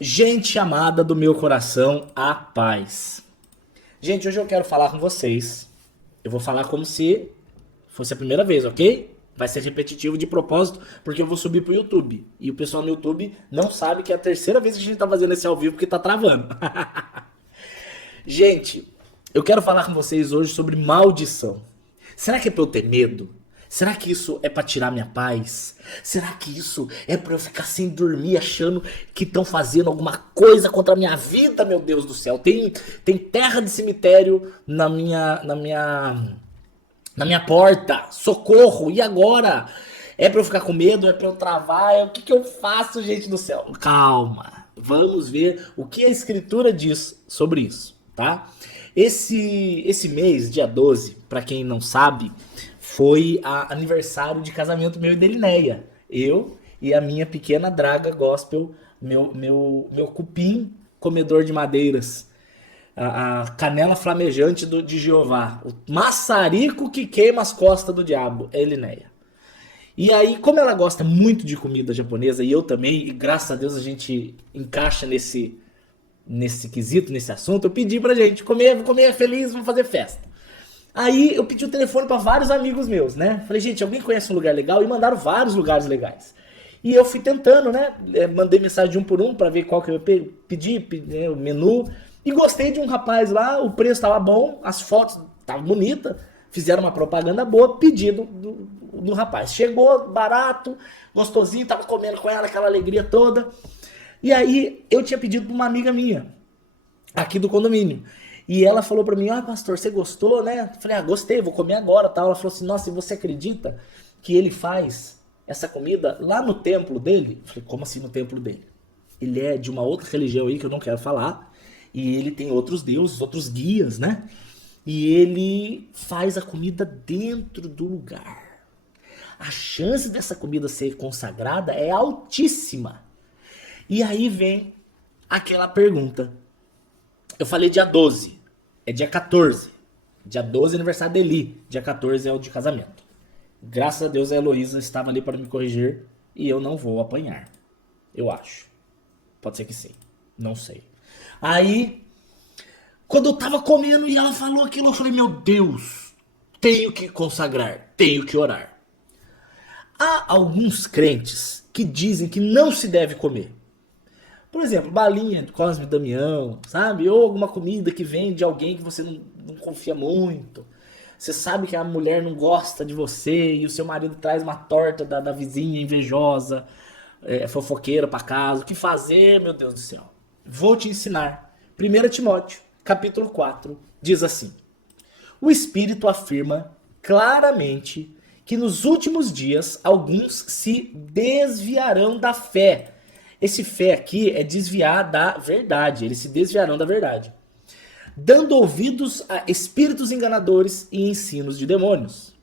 Gente amada do meu coração, a paz. Gente, hoje eu quero falar com vocês. Eu vou falar como se fosse a primeira vez, ok? Vai ser repetitivo de propósito, porque eu vou subir pro YouTube. E o pessoal no YouTube não sabe que é a terceira vez que a gente tá fazendo esse ao vivo, porque tá travando. Gente, eu quero falar com vocês hoje sobre maldição. Será que é pra eu ter medo? Será que isso é pra tirar minha paz? Será que isso é pra eu ficar sem dormir achando que estão fazendo alguma coisa contra a minha vida, meu Deus do céu? Tem terra de cemitério na minha porta. Socorro! E agora? É pra eu ficar com medo? É pra eu travar? O que que eu faço, gente do céu? Calma. Vamos ver o que a escritura diz sobre isso, tá? Esse mês, dia 12, pra quem não sabe, foi aniversário de casamento meu e da Linéia. Eu e a minha pequena draga gospel, meu cupim comedor de madeiras, a canela flamejante de Jeová, o maçarico que queima as costas do diabo, é Linéia. E aí, como ela gosta muito de comida japonesa, e eu também, e graças a Deus a gente encaixa nesse quesito, nesse assunto, eu pedi pra gente comer feliz, vamos fazer festa. Aí eu pedi o telefone pra vários amigos meus, né? Falei, gente, alguém conhece um lugar legal? E mandaram vários lugares legais. E eu fui tentando, né? Mandei mensagem de um por um pra ver qual que eu ia pedir o menu. E gostei de um rapaz lá, o preço tava bom, as fotos estavam bonitas, fizeram uma propaganda boa, pedido do rapaz. Chegou barato, gostosinho, tava comendo com ela, aquela alegria toda. E aí eu tinha pedido pra uma amiga minha, aqui do condomínio. E ela falou pra mim, pastor, você gostou, né? Eu falei, gostei, vou comer agora, tal. Ela falou assim, nossa, e você acredita que ele faz essa comida lá no templo dele? Eu falei, como assim no templo dele? Ele é de uma outra religião aí que eu não quero falar, e ele tem outros deuses, outros guias, né? E ele faz a comida dentro do lugar. A chance dessa comida ser consagrada é altíssima. E aí vem aquela pergunta. Eu falei dia 12, é dia 14. Dia 12 é aniversário da Eli, dia 14 é o de casamento. Graças a Deus a Heloísa estava ali para me corrigir e eu não vou apanhar. Eu acho. Pode ser que sim, não sei. Aí, quando eu tava comendo e ela falou aquilo, eu falei, meu Deus, tenho que consagrar, tenho que orar. Há alguns crentes que dizem que não se deve comer. Por exemplo, balinha de Cosme e Damião, sabe? Ou alguma comida que vem de alguém que você não confia muito. Você sabe que a mulher não gosta de você e o seu marido traz uma torta da vizinha invejosa, fofoqueira pra casa. O que fazer, meu Deus do céu? Vou te ensinar. 1 Timóteo, capítulo 4, diz assim: o Espírito afirma claramente que nos últimos dias alguns se desviarão da fé. Esse fé aqui é desviar da verdade, eles se desviarão da verdade, dando ouvidos a espíritos enganadores e ensinos de demônios.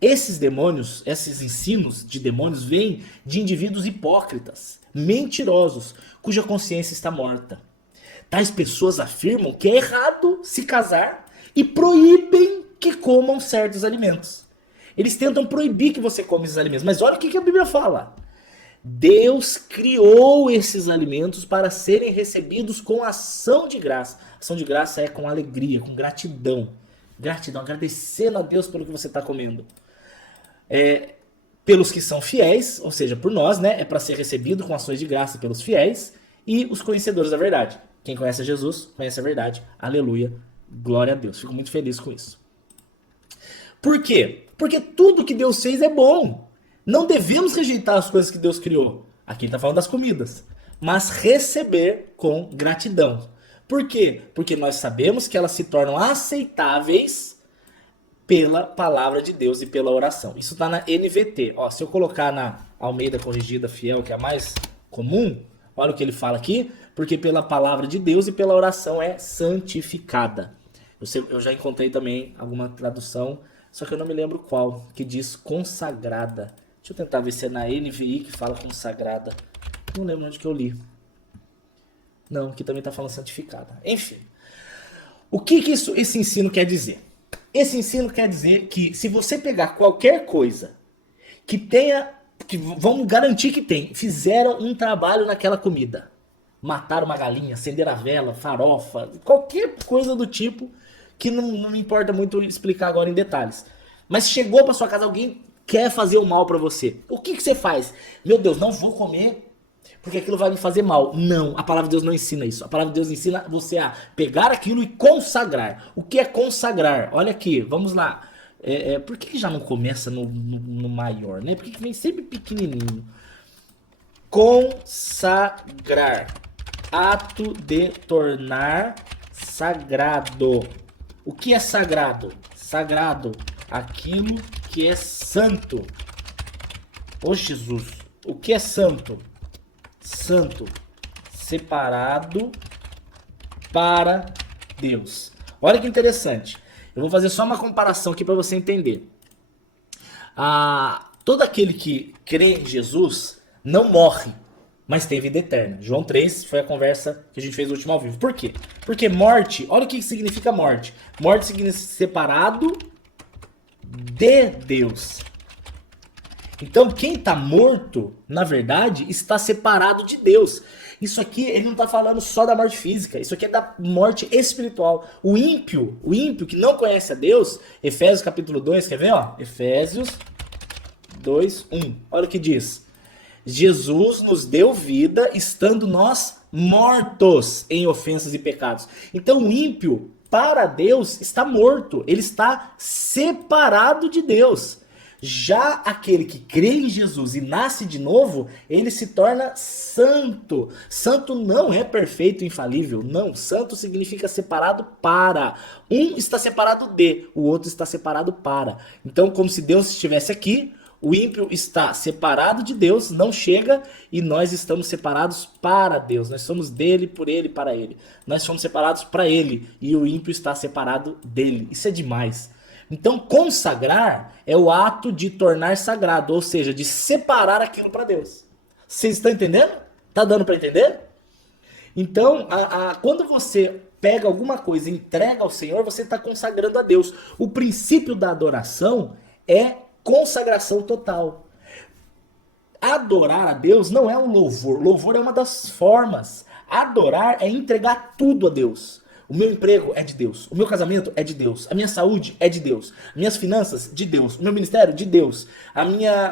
Esses demônios, esses ensinos de demônios vêm de indivíduos hipócritas, mentirosos, cuja consciência está morta. Tais pessoas afirmam que é errado se casar e proíbem que comam certos alimentos. Eles tentam proibir que você coma esses alimentos, mas olha o que a Bíblia fala. Deus criou esses alimentos para serem recebidos com ação de graça. Ação de graça é com alegria, com gratidão. Gratidão, agradecendo a Deus pelo que você está comendo. Pelos que são fiéis, ou seja, por nós, né? É para ser recebido com ações de graça pelos fiéis e os conhecedores da verdade. Quem conhece a Jesus, conhece a verdade. Aleluia. Glória a Deus. Fico muito feliz com isso. Por quê? Porque tudo que Deus fez é bom. Não devemos rejeitar as coisas que Deus criou. Aqui ele está falando das comidas. Mas receber com gratidão. Por quê? Porque nós sabemos que elas se tornam aceitáveis pela palavra de Deus e pela oração. Isso está na NVT. Ó, se eu colocar na Almeida Corrigida Fiel, que é a mais comum, olha o que ele fala aqui. Porque pela palavra de Deus e pela oração é santificada. Eu já encontrei também alguma tradução, só que eu não me lembro qual, que diz consagrada. Deixa eu tentar ver se é na NVI que fala consagrada. Não lembro onde que eu li. Não, aqui também está falando santificada. Enfim. O que esse ensino quer dizer? Esse ensino quer dizer que se você pegar qualquer coisa que tenha, que vamos garantir que tem, fizeram um trabalho naquela comida. matar uma galinha, acender a vela, farofa, qualquer coisa do tipo que não me importa muito explicar agora em detalhes. Mas chegou pra sua casa, alguém quer fazer o mal pra você. O que você faz? Meu Deus, não vou comer porque aquilo vai me fazer mal. Não, a palavra de Deus não ensina isso. A palavra de Deus ensina você a pegar aquilo e consagrar. O que é consagrar? Olha aqui, vamos lá. Por que já não começa no maior, né? Por que vem sempre pequenininho? Consagrar. Ato de tornar sagrado. O que é sagrado? Sagrado. Aquilo que é santo. Ô Jesus. O que é santo? Santo. Separado para Deus. Olha que interessante. Eu vou fazer só uma comparação aqui para você entender. Todo aquele que crê em Jesus não morre, mas tem vida eterna. João 3 foi a conversa que a gente fez no último ao vivo. Por quê? Porque morte, olha o que significa morte. Morte significa separado de Deus. Então quem está morto, na verdade, está separado de Deus. Isso aqui, ele não está falando só da morte física, isso aqui é da morte espiritual. O ímpio que não conhece a Deus, Efésios capítulo 2, quer ver? Ó? Efésios 2, 1. Olha o que diz. Jesus nos deu vida estando nós mortos em ofensas e pecados. Então o ímpio, para Deus, está morto. Ele está separado de Deus. Já aquele que crê em Jesus e nasce de novo, ele se torna santo. Santo não é perfeito e infalível. Não, santo significa separado para. Um está separado de, o outro está separado para. Então, como se Deus estivesse aqui, o ímpio está separado de Deus, não chega, e nós estamos separados para Deus. Nós somos dele, por ele, para ele. Nós somos separados para ele, e o ímpio está separado dele. Isso é demais. Então, consagrar é o ato de tornar sagrado, ou seja, de separar aquilo para Deus. Vocês estão entendendo? Tá dando para entender? Então, quando você pega alguma coisa e entrega ao Senhor, você está consagrando a Deus. O princípio da adoração é consagração total. Adorar a Deus não é um louvor. Louvor é uma das formas. Adorar é entregar tudo a Deus. O meu emprego é de Deus. O meu casamento é de Deus. A minha saúde é de Deus. Minhas finanças, de Deus. O meu ministério, de Deus.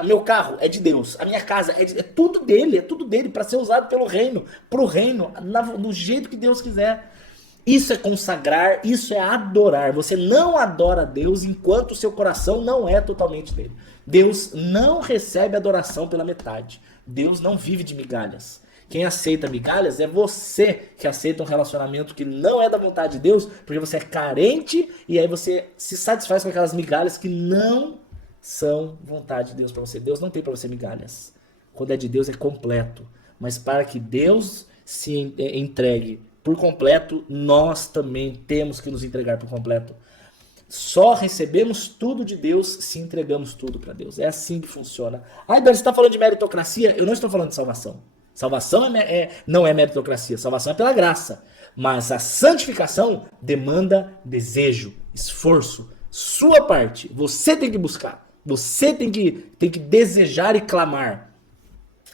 Meu carro é de Deus. A minha casa é tudo dele. É tudo dele para ser usado pelo reino. Pro reino, do jeito que Deus quiser. Isso é consagrar, isso é adorar. Você não adora a Deus enquanto o seu coração não é totalmente dele. Deus não recebe adoração pela metade. Deus não vive de migalhas. Quem aceita migalhas é você que aceita um relacionamento que não é da vontade de Deus, porque você é carente e aí você se satisfaz com aquelas migalhas que não são vontade de Deus para você. Deus não tem para você migalhas. Quando é de Deus é completo. Mas para que Deus se entregue por completo, nós também temos que nos entregar por completo. Só recebemos tudo de Deus se entregamos tudo para Deus. É assim que funciona. Você está falando de meritocracia? Eu não estou falando de salvação. Salvação não é meritocracia, salvação é pela graça. Mas a santificação demanda desejo, esforço, sua parte. Você tem que buscar, você tem que desejar e clamar.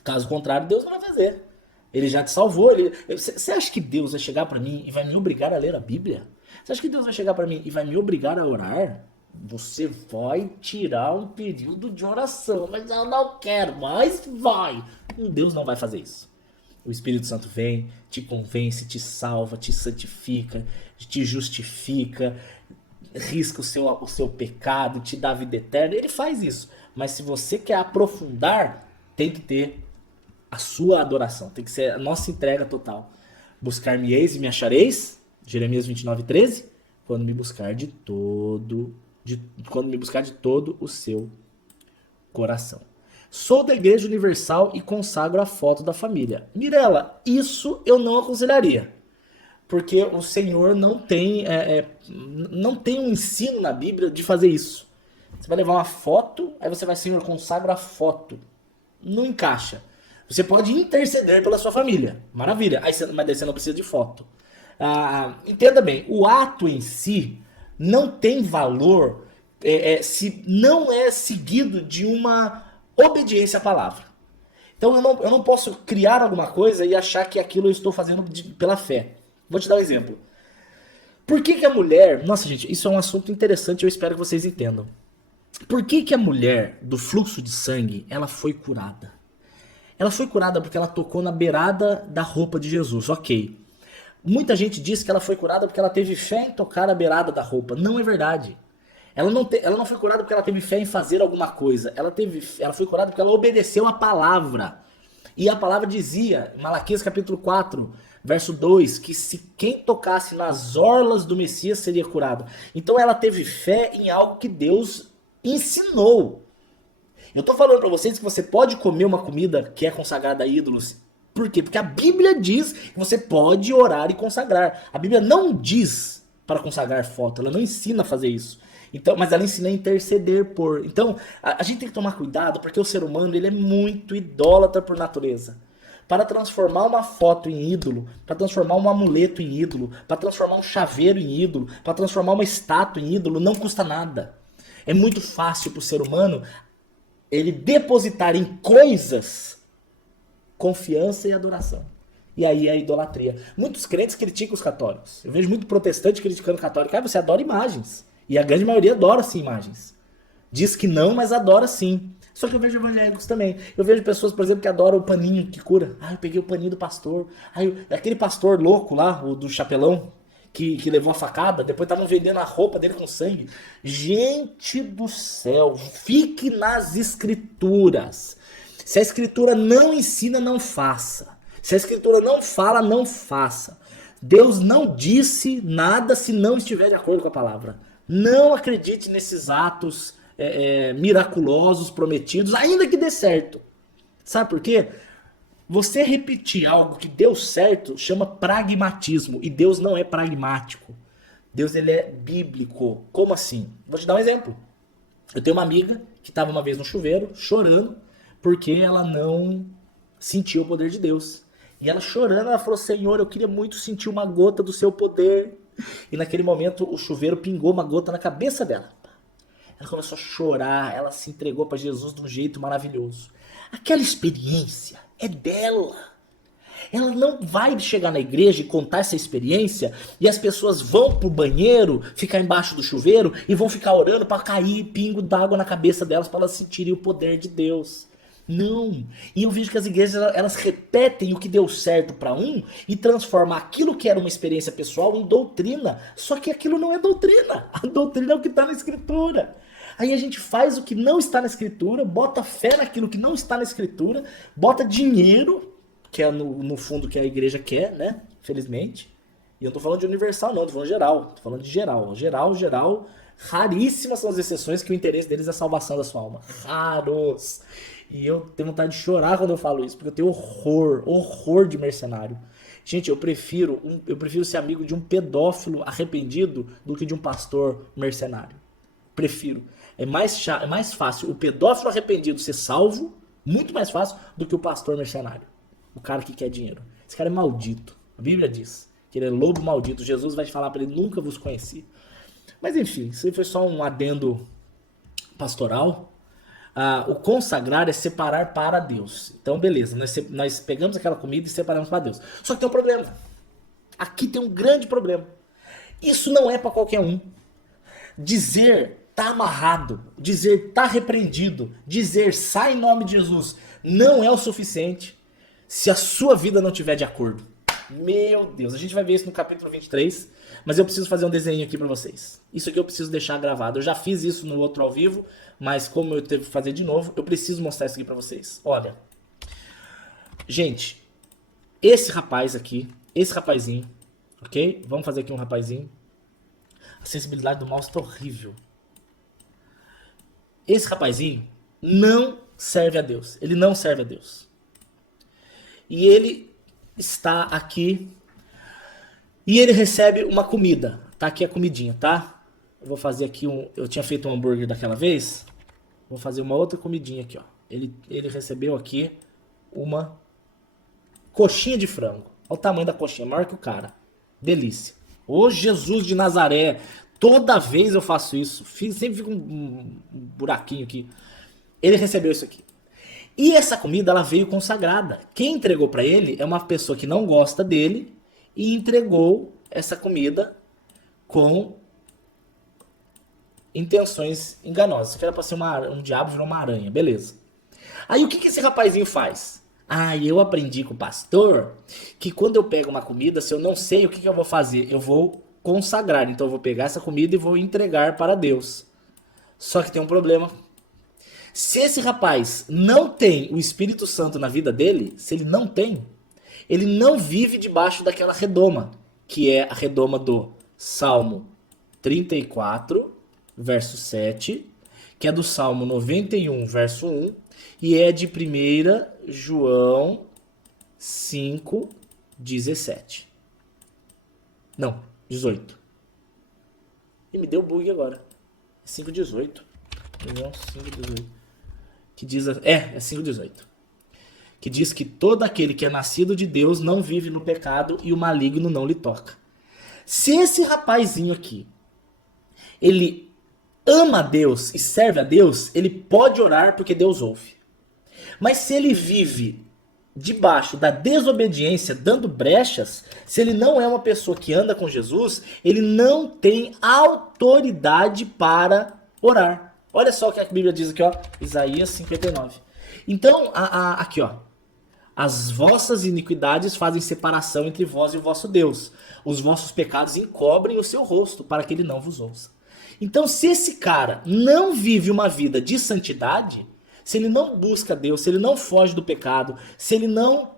Caso contrário, Deus não vai fazer. Ele já te salvou. Você acha que Deus vai chegar para mim e vai me obrigar a ler a Bíblia? Você acha que Deus vai chegar para mim e vai me obrigar a orar? Você vai tirar um período de oração, mas eu não quero, mas vai. Deus não vai fazer isso. O Espírito Santo vem, te convence, te salva, te santifica, te justifica, risca o seu pecado, te dá vida eterna. Ele faz isso. Mas se você quer aprofundar, tem que ter a sua adoração, tem que ser a nossa entrega total. Buscar-me-eis e me achareis, Jeremias 29:13, quando me buscar de todo o seu coração. Sou da Igreja Universal e consagro a foto da família. Mirela, isso eu não aconselharia. Porque o Senhor não tem um ensino na Bíblia de fazer isso. Você vai levar uma foto, aí você vai, Senhor, consagra a foto. Não encaixa. Você pode interceder pela sua família. Maravilha. Mas daí você não precisa de foto. Entenda bem, o ato em si não tem valor se não é seguido de uma obediência à palavra. Então eu não posso criar alguma coisa e achar que aquilo eu estou fazendo pela fé. Vou te dar um exemplo. Por que que a mulher... Nossa, gente, isso é um assunto interessante, eu espero que vocês entendam. Por que que a mulher do fluxo de sangue, ela foi curada? Ela foi curada porque ela tocou na beirada da roupa de Jesus, ok. Muita gente diz que ela foi curada porque ela teve fé em tocar a beirada da roupa. Não é verdade. Ela não foi curada porque ela teve fé em fazer alguma coisa. Ela foi curada porque ela obedeceu a palavra. E a palavra dizia, em Malaquias capítulo 4, verso 2, que se quem tocasse nas orlas do Messias seria curado. Então ela teve fé em algo que Deus ensinou. Eu tô falando pra vocês que você pode comer uma comida que é consagrada a ídolos. Por quê? Porque a Bíblia diz que você pode orar e consagrar. A Bíblia não diz para consagrar foto, ela não ensina a fazer isso. Então, mas ela ensina a interceder por. Então, a gente tem que tomar cuidado porque o ser humano ele é muito idólatra por natureza. Para transformar uma foto em ídolo, para transformar um amuleto em ídolo, para transformar um chaveiro em ídolo, para transformar uma estátua em ídolo, não custa nada. É muito fácil para o ser humano ele depositar em coisas confiança e adoração. E aí é a idolatria. Muitos crentes criticam os católicos. Eu vejo muito protestante criticando católico. Ah, você adora imagens. E a grande maioria adora sim imagens. Diz que não, mas adora sim. Só que eu vejo evangélicos também. Eu vejo pessoas, por exemplo, que adoram o paninho que cura. Ah, eu peguei o paninho do pastor. Ah, aquele pastor louco lá, o do chapelão, que levou a facada, depois estavam vendendo a roupa dele com sangue. Gente do céu, fique nas escrituras. Se a escritura não ensina, não faça. Se a escritura não fala, não faça. Deus não disse nada se não estiver de acordo com a palavra. Não acredite nesses atos miraculosos prometidos, ainda que dê certo. Sabe por quê? Você repetir algo que deu certo chama pragmatismo. E Deus não é pragmático. Deus ele é bíblico. Como assim? Vou te dar um exemplo. Eu tenho uma amiga que estava uma vez no chuveiro chorando porque ela não sentiu o poder de Deus. E ela chorando, ela falou: Senhor, eu queria muito sentir uma gota do seu poder. E naquele momento o chuveiro pingou uma gota na cabeça dela. Ela começou a chorar, ela se entregou para Jesus de um jeito maravilhoso. Aquela experiência é dela. Ela não vai chegar na igreja e contar essa experiência e as pessoas vão pro banheiro, ficar embaixo do chuveiro e vão ficar orando para cair pingo d'água na cabeça delas para elas sentirem o poder de Deus. Não. E eu vejo que as igrejas elas repetem o que deu certo para um e transformam aquilo que era uma experiência pessoal em doutrina. Só que aquilo não é doutrina. A doutrina é o que está na escritura. Aí a gente faz o que não está na escritura, bota fé naquilo que não está na escritura, bota dinheiro, que é no fundo que a igreja quer, né? Felizmente. E eu não tô falando de universal não, tô falando geral. Tô falando de geral. Geral. Raríssimas são as exceções que o interesse deles é a salvação da sua alma. Raros. E eu tenho vontade de chorar quando eu falo isso, porque eu tenho horror de mercenário. Gente, eu prefiro ser amigo de um pedófilo arrependido do que de um pastor mercenário. Prefiro. É mais fácil o pedófilo arrependido ser salvo, muito mais fácil, do que o pastor mercenário. O cara que quer dinheiro. Esse cara é maldito. A Bíblia diz que ele é lobo maldito. Jesus vai te falar para ele: nunca vos conheci. Mas enfim, isso aí foi só um adendo pastoral. O consagrar é separar para Deus. Então, beleza, nós pegamos aquela comida e separamos para Deus. Só que tem um problema. Aqui tem um grande problema. Isso não é para qualquer um. Dizer tá amarrado, dizer tá repreendido, dizer sai em nome de Jesus não é o suficiente se a sua vida não estiver de acordo. Meu Deus, a gente vai ver isso no capítulo 23, mas eu preciso fazer um desenho aqui para vocês. Isso aqui eu preciso deixar gravado. Eu já fiz isso no outro ao vivo, mas como eu teve que fazer de novo, eu preciso mostrar isso aqui para vocês. Olha, gente, esse rapaz aqui, esse rapazinho, ok? Vamos fazer aqui um rapazinho. A sensibilidade do mouse tá horrível. Esse rapazinho não serve a Deus. Ele não serve a Deus. E ele está aqui e ele recebe uma comida. Tá aqui a comidinha, tá? Eu vou fazer aqui eu tinha feito um hambúrguer daquela vez. Vou fazer uma outra comidinha aqui, ó. Ele recebeu aqui uma coxinha de frango. Olha o tamanho da coxinha, maior que o cara. Delícia. Ô Jesus de Nazaré, toda vez eu faço isso. Sempre fica um buraquinho aqui. Ele recebeu isso aqui. E essa comida ela veio consagrada. Quem entregou para ele é uma pessoa que não gosta dele e entregou essa comida com intenções enganosas. Isso era para ser um diabo, virou uma aranha, beleza. Aí o que, que esse rapazinho faz? Ah, eu aprendi com o pastor que quando eu pego uma comida, se eu não sei o que, que eu vou fazer, eu vou consagrar. Então eu vou pegar essa comida e vou entregar para Deus. Só que tem um problema. Se esse rapaz não tem o Espírito Santo na vida dele, se ele não tem, ele não vive debaixo daquela redoma, que é a redoma do Salmo 34, verso 7, que é do Salmo 91, verso 1, e é de 1 João 5, 17. Não, 18. E me deu bug agora. 5,18. João 5,18. Que diz... É 5,18. Que diz que todo aquele que é nascido de Deus não vive no pecado e o maligno não lhe toca. Se esse rapazinho aqui, ele ama a Deus e serve a Deus, ele pode orar porque Deus ouve. Mas se ele vive debaixo da desobediência, dando brechas, se ele não é uma pessoa que anda com Jesus, ele não tem autoridade para orar. Olha só o que a Bíblia diz aqui, ó, Isaías 59. Então, aqui, ó, as vossas iniquidades fazem separação entre vós e o vosso Deus. Os vossos pecados encobrem o seu rosto para que ele não vos ouça. Então, se esse cara não vive uma vida de santidade, se ele não busca Deus, se ele não foge do pecado, se ele não...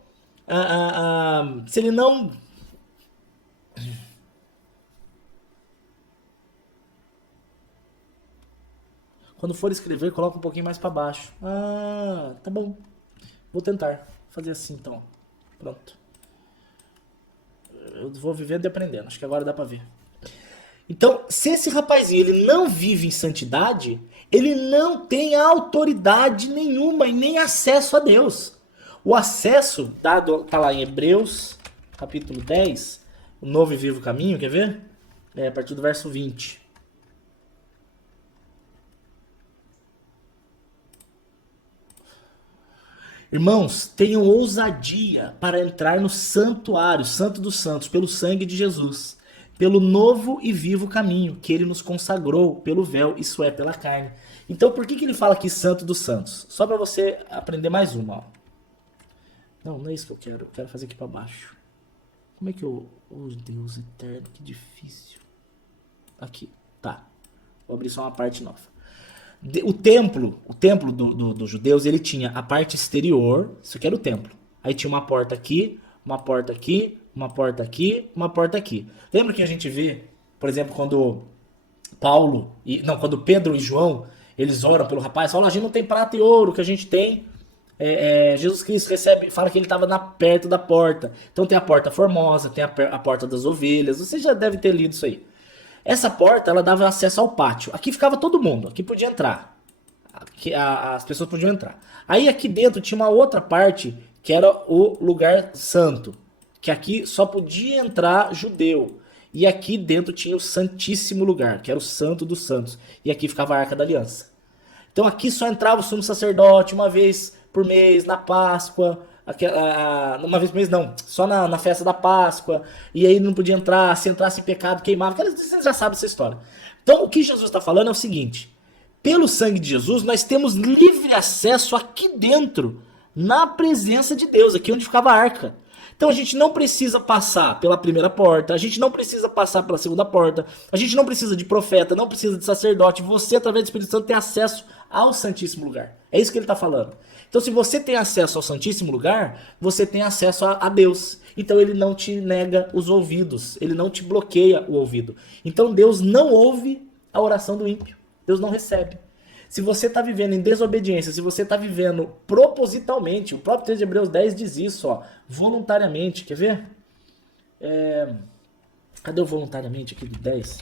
Quando for escrever, coloca um pouquinho mais para baixo. Ah, tá bom. Vou tentar fazer assim, então. Pronto. Eu vou vivendo e aprendendo. Acho que agora dá para ver. Então, se esse rapazinho ele não vive em santidade, ele não tem autoridade nenhuma e nem acesso a Deus. O acesso, tá lá em Hebreus, capítulo 10, o novo e vivo caminho, quer ver? É a partir do verso 20. Irmãos, tenham ousadia para entrar no santuário, Santo dos Santos, pelo sangue de Jesus, pelo novo e vivo caminho que ele nos consagrou pelo véu, isso é, pela carne. Então, por que ele fala aqui Santo dos Santos? Só para você aprender mais uma. Ó. Não é isso que eu quero fazer aqui para baixo. Como é que eu... Oh, Deus eterno, que difícil. Aqui, tá. Vou abrir só uma parte nova. O templo dos judeus, ele tinha a parte exterior, isso aqui era o templo. Aí tinha uma porta aqui, uma porta aqui, uma porta aqui, uma porta aqui. Lembra que a gente vê, por exemplo, quando quando Pedro e João, eles oram pelo rapaz, falam, a gente não tem prata e ouro, o que a gente tem, Jesus Cristo fala que ele estava perto da porta. Então tem a porta formosa, tem a porta das ovelhas, você já deve ter lido isso aí. Essa porta, ela dava acesso ao pátio. Aqui ficava todo mundo, aqui podia entrar. Aqui, as pessoas podiam entrar. Aí aqui dentro tinha uma outra parte, que era o lugar santo. Que aqui só podia entrar judeu. E aqui dentro tinha o santíssimo lugar, que era o santo dos santos. E aqui ficava a Arca da Aliança. Então aqui só entrava o sumo sacerdote uma vez por mês, na Páscoa... uma vez por mês não, só na festa da Páscoa, e aí não podia entrar, se entrasse em pecado, queimava, vocês já sabem essa história. Então o que Jesus está falando é o seguinte, pelo sangue de Jesus nós temos livre acesso aqui dentro, na presença de Deus, aqui onde ficava a arca. Então a gente não precisa passar pela primeira porta, a gente não precisa passar pela segunda porta, a gente não precisa de profeta, não precisa de sacerdote, você através do Espírito Santo tem acesso ao Santíssimo Lugar. É isso que ele está falando. Então, se você tem acesso ao Santíssimo Lugar, você tem acesso a Deus. Então, ele não te nega os ouvidos. Ele não te bloqueia o ouvido. Então, Deus não ouve a oração do ímpio. Deus não recebe. Se você está vivendo em desobediência, se você está vivendo propositalmente, o próprio texto de Hebreus 10 diz isso, ó, voluntariamente. Quer ver? Cadê o voluntariamente aqui do 10?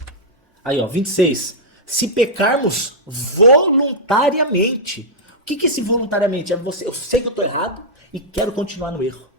Aí, ó, 26. Se pecarmos voluntariamente... O que é esse voluntariamente? Eu sei que eu estou errado e quero continuar no erro.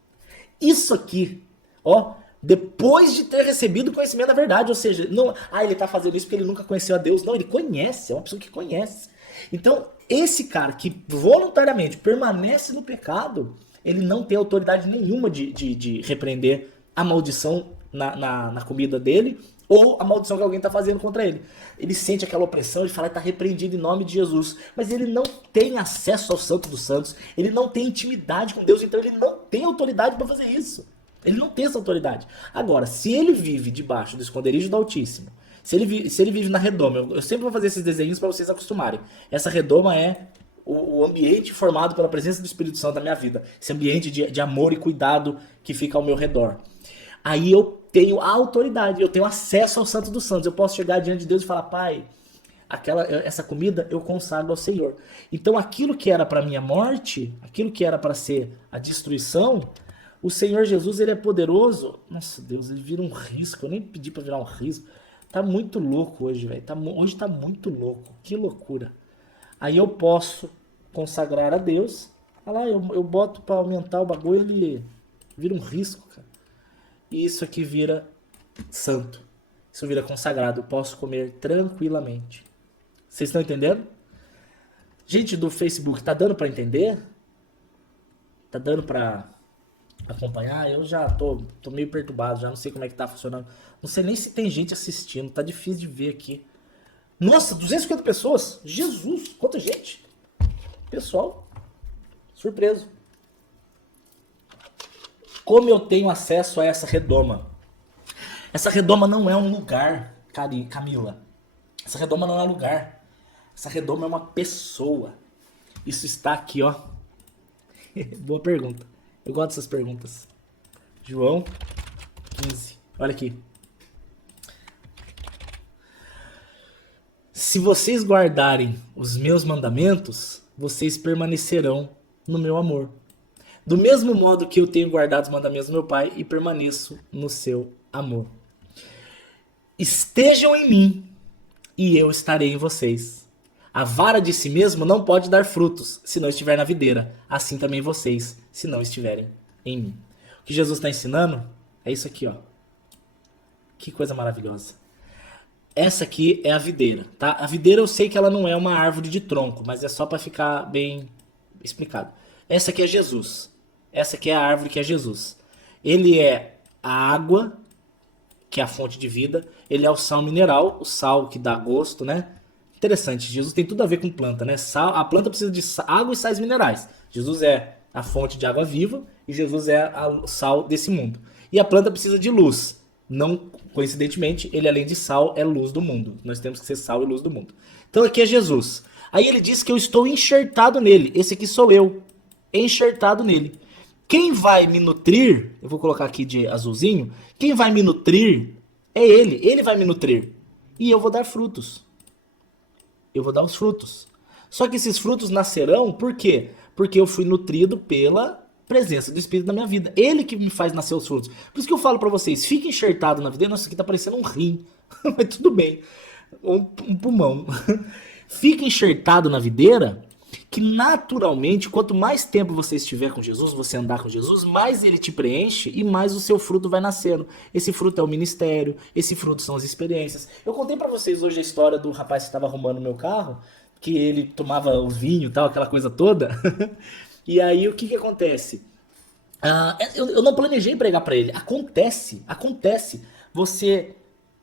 Isso aqui, ó, depois de ter recebido o conhecimento da verdade, ou seja, não, ele está fazendo isso porque ele nunca conheceu a Deus. Não, ele conhece, é uma pessoa que conhece. Então, esse cara que voluntariamente permanece no pecado, ele não tem autoridade nenhuma de repreender a maldição na comida dele ou a maldição que alguém está fazendo contra ele. Ele sente aquela opressão, ele fala que está repreendido em nome de Jesus, mas ele não tem acesso ao Santo dos Santos, ele não tem intimidade com Deus, então ele não tem autoridade para fazer isso. Ele não tem essa autoridade. Agora, se ele vive debaixo do esconderijo do Altíssimo, se ele vive na redoma, eu sempre vou fazer esses desenhos para vocês acostumarem. Essa redoma é o ambiente formado pela presença do Espírito Santo na minha vida. Esse ambiente de amor e cuidado que fica ao meu redor. Aí eu tenho a autoridade, eu tenho acesso ao Santo dos Santos. Eu posso chegar diante de Deus e falar, Pai, essa comida eu consagro ao Senhor. Então aquilo que era para minha morte, aquilo que era para ser a destruição, o Senhor Jesus, ele é poderoso. Nossa Deus, ele vira um risco. Eu nem pedi para virar um risco. Tá muito louco hoje, velho. Hoje tá muito louco. Que loucura. Aí eu posso consagrar a Deus. Olha lá, eu boto para aumentar o bagulho, ele vira um risco, cara. E isso aqui vira santo. Isso vira consagrado. Eu posso comer tranquilamente. Vocês estão entendendo? Gente do Facebook, tá dando para entender? Tá dando para acompanhar? Eu já tô meio perturbado, já não sei como é que tá funcionando. Não sei nem se tem gente assistindo, tá difícil de ver aqui. Nossa, 250 pessoas? Jesus, quanta gente! Pessoal, surpreso. Como eu tenho acesso a essa redoma? Essa redoma não é um lugar, Camila. Essa redoma não é um lugar. Essa redoma é uma pessoa. Isso está aqui, ó. Boa pergunta. Eu gosto dessas perguntas. João 15. Olha aqui. Se vocês guardarem os meus mandamentos, vocês permanecerão no meu amor. Do mesmo modo que eu tenho guardado os mandamentos do meu Pai e permaneço no seu amor. Estejam em mim e eu estarei em vocês. A vara de si mesmo não pode dar frutos se não estiver na videira. Assim também vocês, se não estiverem em mim. O que Jesus está ensinando é isso aqui, ó. Que coisa maravilhosa. Essa aqui é a videira, tá? A videira eu sei que ela não é uma árvore de tronco, mas é só para ficar bem explicado. Essa aqui é Jesus. Essa aqui é a árvore que é Jesus. Ele é a água, que é a fonte de vida. Ele é o sal mineral, o sal que dá gosto, né? Interessante, Jesus tem tudo a ver com planta, né? A planta precisa de água e sais minerais. Jesus é a fonte de água viva e Jesus é o sal desse mundo. E a planta precisa de luz. Não coincidentemente, ele além de sal é luz do mundo. Nós temos que ser sal e luz do mundo. Então aqui é Jesus. Aí ele diz que eu estou enxertado nele. Esse aqui sou eu, enxertado nele. Quem vai me nutrir, eu vou colocar aqui de azulzinho, quem vai me nutrir é ele vai me nutrir. E eu vou dar frutos. Eu vou dar os frutos. Só que esses frutos nascerão, por quê? Porque eu fui nutrido pela presença do Espírito na minha vida. Ele que me faz nascer os frutos. Por isso que eu falo pra vocês, fique enxertado na vida. Nossa, aqui tá parecendo um rim. Mas tudo bem. Um pulmão. Fica enxertado na videira, que naturalmente, quanto mais tempo você estiver com Jesus, você andar com Jesus, mais ele te preenche e mais o seu fruto vai nascendo. Esse fruto é o ministério, esse fruto são as experiências. Eu contei pra vocês hoje a história do rapaz que estava arrumando o meu carro, que ele tomava o vinho e tal, aquela coisa toda. E aí o que acontece? Eu não planejei pregar pra ele. Acontece. Você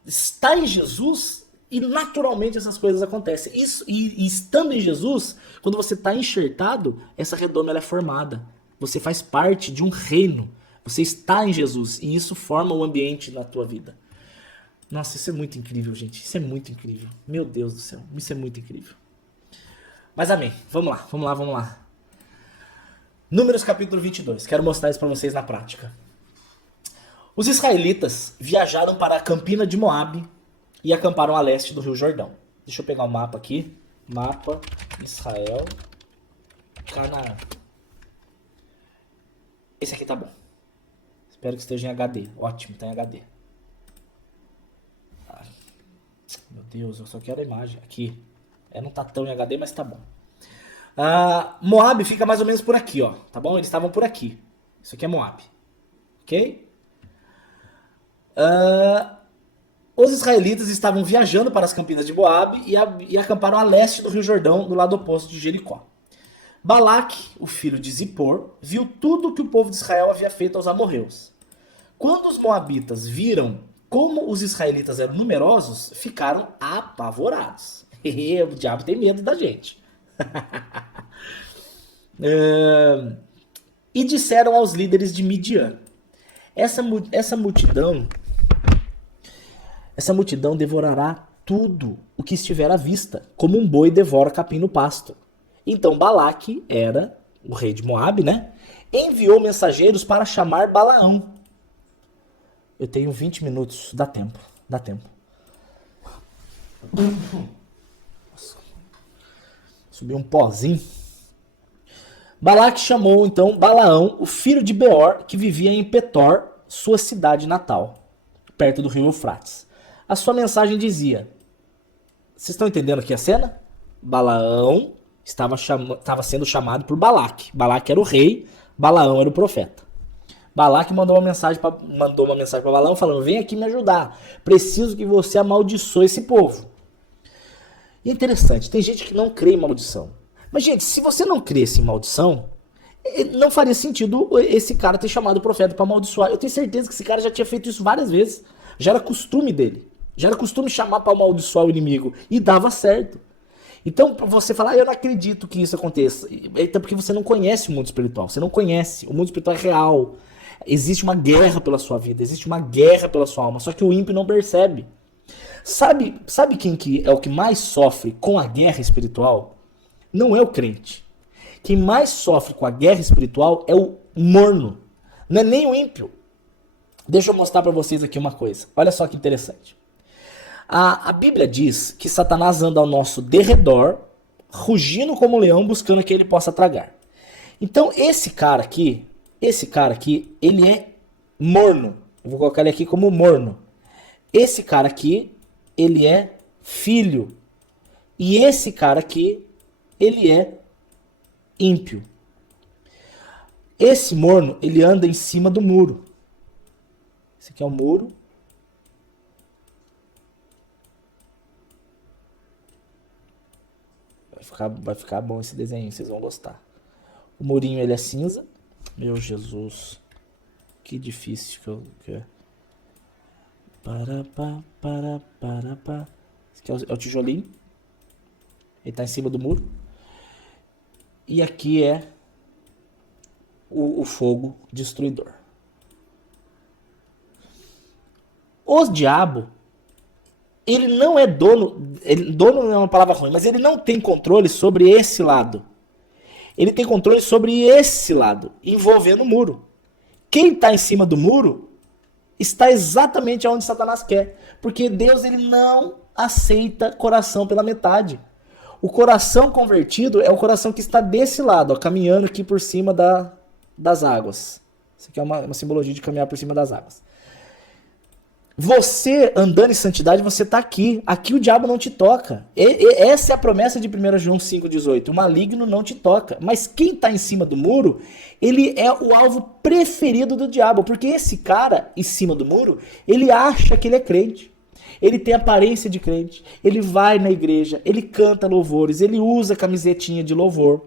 está em Jesus e naturalmente essas coisas acontecem. E estando em Jesus, quando você está enxertado, essa redoma ela é formada. Você faz parte de um reino. Você está em Jesus e isso forma o ambiente na tua vida. Nossa, isso é muito incrível, gente. Isso é muito incrível. Meu Deus do céu, isso é muito incrível. Mas amém. Vamos lá. Números capítulo 22. Quero mostrar isso para vocês na prática. Os israelitas viajaram para a campina de Moabe e acamparam a leste do Rio Jordão. Deixa eu pegar o mapa aqui. Mapa Israel Canaã. Esse aqui tá bom. Espero que esteja em HD. Ótimo, tá em HD. Ai, meu Deus, eu só quero a imagem. Aqui. Não tá tão em HD, mas tá bom. Moab fica mais ou menos por aqui, ó. Tá bom? Eles estavam por aqui. Isso aqui é Moab. Ok? Os israelitas estavam viajando para as campinas de Moabe e acamparam a leste do Rio Jordão, do lado oposto de Jericó. Balaque, o filho de Zippor, viu tudo o que o povo de Israel havia feito aos amorreus. Quando os moabitas viram como os israelitas eram numerosos, ficaram apavorados. O diabo tem medo da gente. E disseram aos líderes de Midian: essa multidão devorará tudo o que estiver à vista, como um boi devora capim no pasto. Então Balaque, era o rei de Moabe, né? Enviou mensageiros para chamar Balaão. Eu tenho 20 minutos, dá tempo. Nossa. Subiu um pozinho. Balaque chamou então Balaão, o filho de Beor, que vivia em Petor, sua cidade natal, perto do rio Eufrates. A sua mensagem dizia: vocês estão entendendo aqui a cena? Balaão estava sendo chamado por Balaque. Balaque era o rei, Balaão era o profeta. Balaque mandou uma mensagem para Balaão falando: vem aqui me ajudar. Preciso que você amaldiçoe esse povo. E é interessante, tem gente que não crê em maldição. Mas, gente, se você não cresce em maldição, não faria sentido esse cara ter chamado o profeta para amaldiçoar. Eu tenho certeza que esse cara já tinha feito isso várias vezes. Já era costume dele. Já era costume chamar para amaldiçoar o inimigo. E dava certo. Então, pra você falar: eu não acredito que isso aconteça. É porque você não conhece o mundo espiritual. Você não conhece. O mundo espiritual é real. Existe uma guerra pela sua vida. Existe uma guerra pela sua alma. Só que o ímpio não percebe. Sabe quem que é o que mais sofre com a guerra espiritual? Não é o crente. Quem mais sofre com a guerra espiritual é o morno. Não é nem o ímpio. Deixa eu mostrar para vocês aqui uma coisa. Olha só que interessante. A Bíblia diz que Satanás anda ao nosso derredor, rugindo como um leão, buscando que ele possa tragar. Então esse cara aqui, ele é morno. Eu vou colocar ele aqui como morno. Esse cara aqui, ele é filho. E esse cara aqui, ele é ímpio. Esse morno, ele anda em cima do muro. Esse aqui é o muro. Vai ficar bom esse desenho, vocês vão gostar. O murinho, ele é cinza. Meu Jesus. Que difícil que é. Esse aqui é o tijolinho. Ele tá em cima do muro. E aqui é o fogo destruidor. O diabo, ele não é dono. Dono não é uma palavra ruim, mas ele não tem controle sobre esse lado. Ele tem controle sobre esse lado, envolvendo o muro. Quem está em cima do muro está exatamente onde Satanás quer. Porque Deus, ele não aceita coração pela metade. O coração convertido é o coração que está desse lado, ó, caminhando aqui por cima das águas. Isso aqui é uma simbologia de caminhar por cima das águas. Você, andando em santidade, você está aqui. Aqui o diabo não te toca. Essa é a promessa de 1 João 5,18. O maligno não te toca. Mas quem está em cima do muro, ele é o alvo preferido do diabo. Porque esse cara em cima do muro, ele acha que ele é crente. Ele tem aparência de crente. Ele vai na igreja, ele canta louvores, ele usa camisetinha de louvor.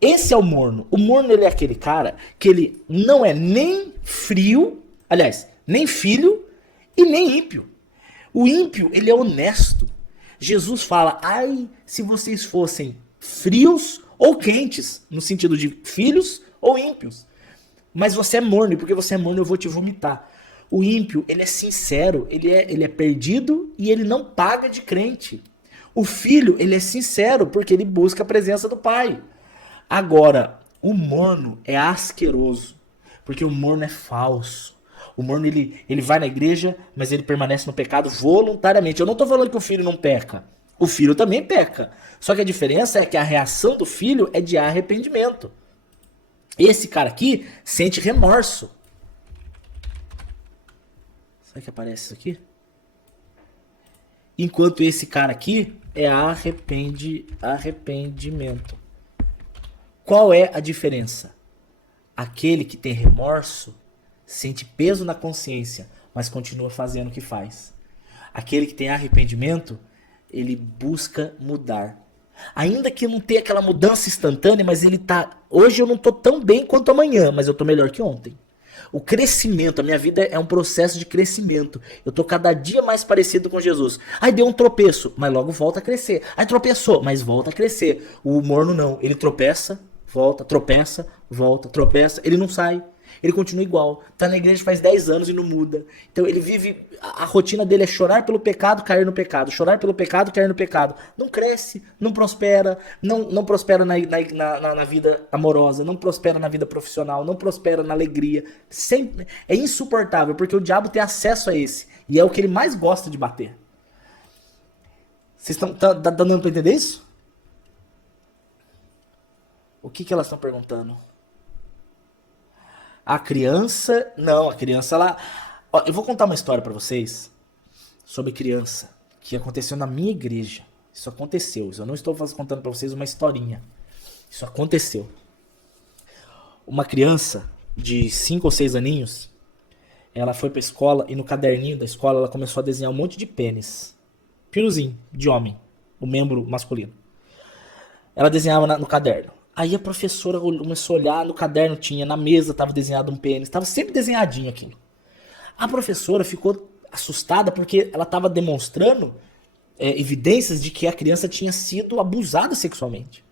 Esse é o morno. O morno, ele é aquele cara que ele não é nem frio, aliás, nem filho, e nem ímpio. O ímpio, ele é honesto. Jesus fala: ai, se vocês fossem frios ou quentes, no sentido de filhos ou ímpios. Mas você é morno, e porque você é morno eu vou te vomitar. O ímpio, ele é sincero, ele é perdido e ele não paga de crente. O filho, ele é sincero porque ele busca a presença do pai. Agora, o morno é asqueroso, porque o morno é falso. O morno, ele vai na igreja, mas ele permanece no pecado voluntariamente. Eu não estou falando que o filho não peca. O filho também peca. Só que a diferença é que a reação do filho é de arrependimento. Esse cara aqui sente remorso. Será que aparece isso aqui? Enquanto esse cara aqui é arrependimento. Qual é a diferença? Aquele que tem remorso sente peso na consciência, mas continua fazendo o que faz. Aquele que tem arrependimento, ele busca mudar. Ainda que não tenha aquela mudança instantânea, mas ele tá. Hoje eu não tô tão bem quanto amanhã, mas eu tô melhor que ontem. O crescimento, a minha vida é um processo de crescimento. Eu tô cada dia mais parecido com Jesus. Aí deu um tropeço, mas logo volta a crescer. Aí tropeçou, mas volta a crescer. O morno não, ele tropeça, volta, tropeça, ele não sai. Ele continua igual. Tá na igreja faz 10 anos e não muda. Então ele vive. A rotina dele é chorar pelo pecado, cair no pecado. Chorar pelo pecado, cair no pecado. Não cresce, não prospera. Não prospera na vida amorosa. Não prospera na vida profissional. Não prospera na alegria. Sempre, é insuportável, porque o diabo tem acesso a esse. E é o que ele mais gosta de bater. Vocês estão. Tá dando pra entender isso? O que elas estão perguntando? A criança. Não, a criança ela. Ó, eu vou contar uma história pra vocês sobre criança que aconteceu na minha igreja. Isso aconteceu. Eu não estou contando pra vocês uma historinha. Isso aconteceu. Uma criança de 5 ou 6 aninhos, ela foi pra escola e no caderninho da escola ela começou a desenhar um monte de pênis. Pinozinho de homem, o membro masculino. Ela desenhava no caderno. Aí a professora começou a olhar, no caderno tinha, na mesa estava desenhado um pênis, estava sempre desenhadinho aquilo. A professora ficou assustada porque ela estava demonstrando evidências de que a criança tinha sido abusada sexualmente.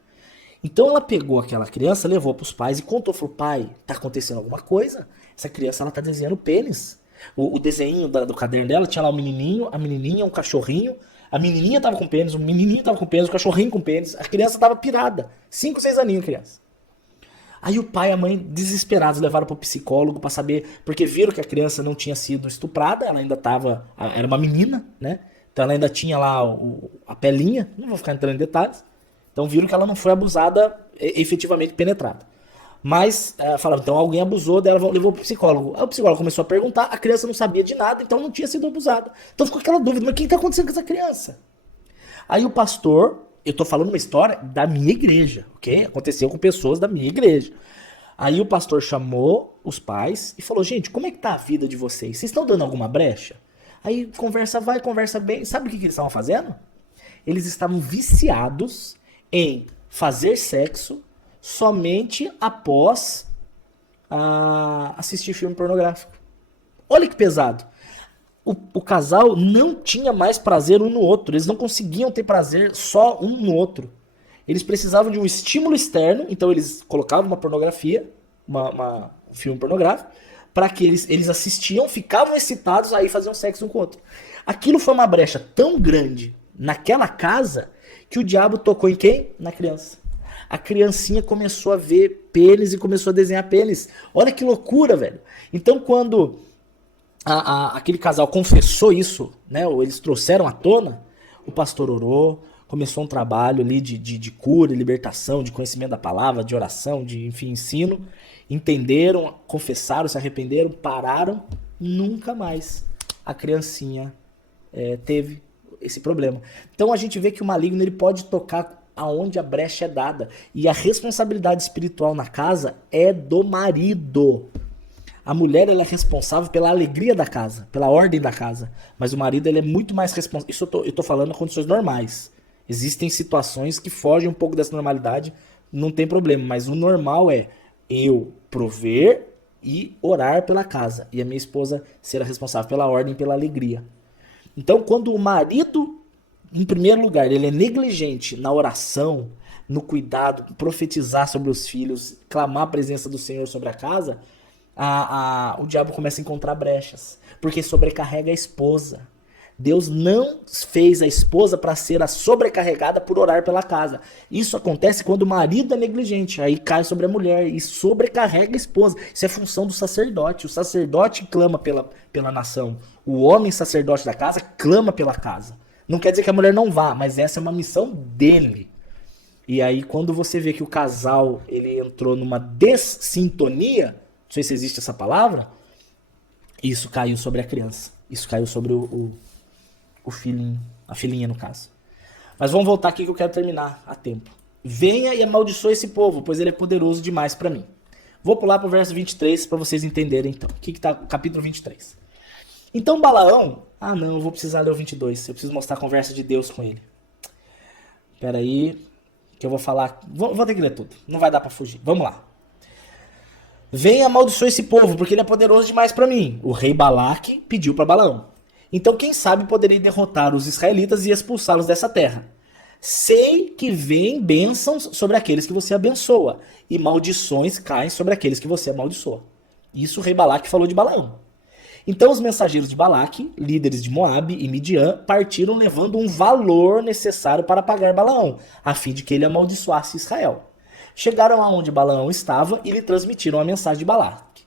Então ela pegou aquela criança, levou para os pais e contou, falou, pai, tá acontecendo alguma coisa? Essa criança ela tá desenhando pênis. O desenho do caderno dela tinha lá um menininho, a menininha, um cachorrinho. A menininha tava com pênis, o menininho tava com pênis, o cachorrinho com pênis. A criança tava pirada. 5, 6 aninhos, criança. Aí o pai e a mãe, desesperados, levaram pro psicólogo pra saber, porque viram que a criança não tinha sido estuprada, ela ainda tava, era uma menina, né? Então ela ainda tinha lá a pelinha, não vou ficar entrando em detalhes. Então viram que ela não foi abusada, efetivamente penetrada. Mas falaram, então alguém abusou dela, levou pro psicólogo. Aí o psicólogo começou a perguntar, a criança não sabia de nada, então não tinha sido abusada. Então ficou aquela dúvida, mas o que tá acontecendo com essa criança? Aí o pastor, eu tô falando uma história da minha igreja, ok? Aconteceu com pessoas da minha igreja. Aí o pastor chamou os pais e falou, gente, como é que tá a vida de vocês? Vocês estão dando alguma brecha? Aí conversa vai, conversa bem. Sabe o que eles estavam fazendo? Eles estavam viciados em fazer sexo somente após assistir filme pornográfico. Olha que pesado. O casal não tinha mais prazer um no outro. Eles não conseguiam ter prazer só um no outro. Eles precisavam de um estímulo externo. Então eles colocavam uma pornografia, um filme pornográfico, para que eles assistiam, ficavam excitados, aí faziam sexo um com o outro. Aquilo foi uma brecha tão grande naquela casa que o diabo tocou em quem? Na criança. A criancinha começou a ver pênis e começou a desenhar pênis. Olha que loucura, velho. Então, quando aquele casal confessou isso, né, ou eles trouxeram à tona, o pastor orou, começou um trabalho ali de cura, libertação, de conhecimento da palavra, de oração, de, enfim, ensino. Entenderam, confessaram, se arrependeram, pararam. Nunca mais a criancinha teve esse problema. Então, a gente vê que o maligno ele pode tocar aonde a brecha é dada. E a responsabilidade espiritual na casa é do marido. A mulher ela é responsável pela alegria da casa, pela ordem da casa. Mas o marido ele é muito mais responsável. Isso eu tô falando em condições normais. Existem situações que fogem um pouco dessa normalidade, não tem problema. Mas o normal é eu prover e orar pela casa. E a minha esposa ser a responsável pela ordem e pela alegria. Então, quando o marido em primeiro lugar, ele é negligente na oração, no cuidado, profetizar sobre os filhos, clamar a presença do Senhor sobre a casa, o diabo começa a encontrar brechas, porque sobrecarrega a esposa. Deus não fez a esposa para ser a sobrecarregada por orar pela casa. Isso acontece quando o marido é negligente, aí cai sobre a mulher e sobrecarrega a esposa. Isso é função do sacerdote. O sacerdote clama pela nação. O homem sacerdote da casa clama pela casa. Não quer dizer que a mulher não vá, mas essa é uma missão dele. E aí quando você vê que o casal ele entrou numa dessintonia, não sei se existe essa palavra, isso caiu sobre a criança. Isso caiu sobre o filhinho, a filhinha no caso. Mas vamos voltar aqui que eu quero terminar a tempo. Venha e amaldiçoe esse povo, pois ele é poderoso demais para mim. Vou pular para o verso 23 para vocês entenderem então. O que está no capítulo 23. Então Balaão Ah, não, eu vou precisar ler o 22. Eu preciso mostrar a conversa de Deus com ele. Pera aí, que eu vou falar. Vou ter que ler tudo. Não vai dar pra fugir. Vamos lá. Venha amaldiçoar esse povo, porque ele é poderoso demais pra mim. O rei Balaque pediu pra Balaão. Então, quem sabe poderia derrotar os israelitas e expulsá-los dessa terra. Sei que vêm bênçãos sobre aqueles que você abençoa, e maldições caem sobre aqueles que você amaldiçoa. Isso o rei Balaque falou de Balaão. Então os mensageiros de Balaque, líderes de Moabe e Midian, partiram levando um valor necessário para pagar Balaão, a fim de que ele amaldiçoasse Israel. Chegaram aonde Balaão estava e lhe transmitiram a mensagem de Balaque.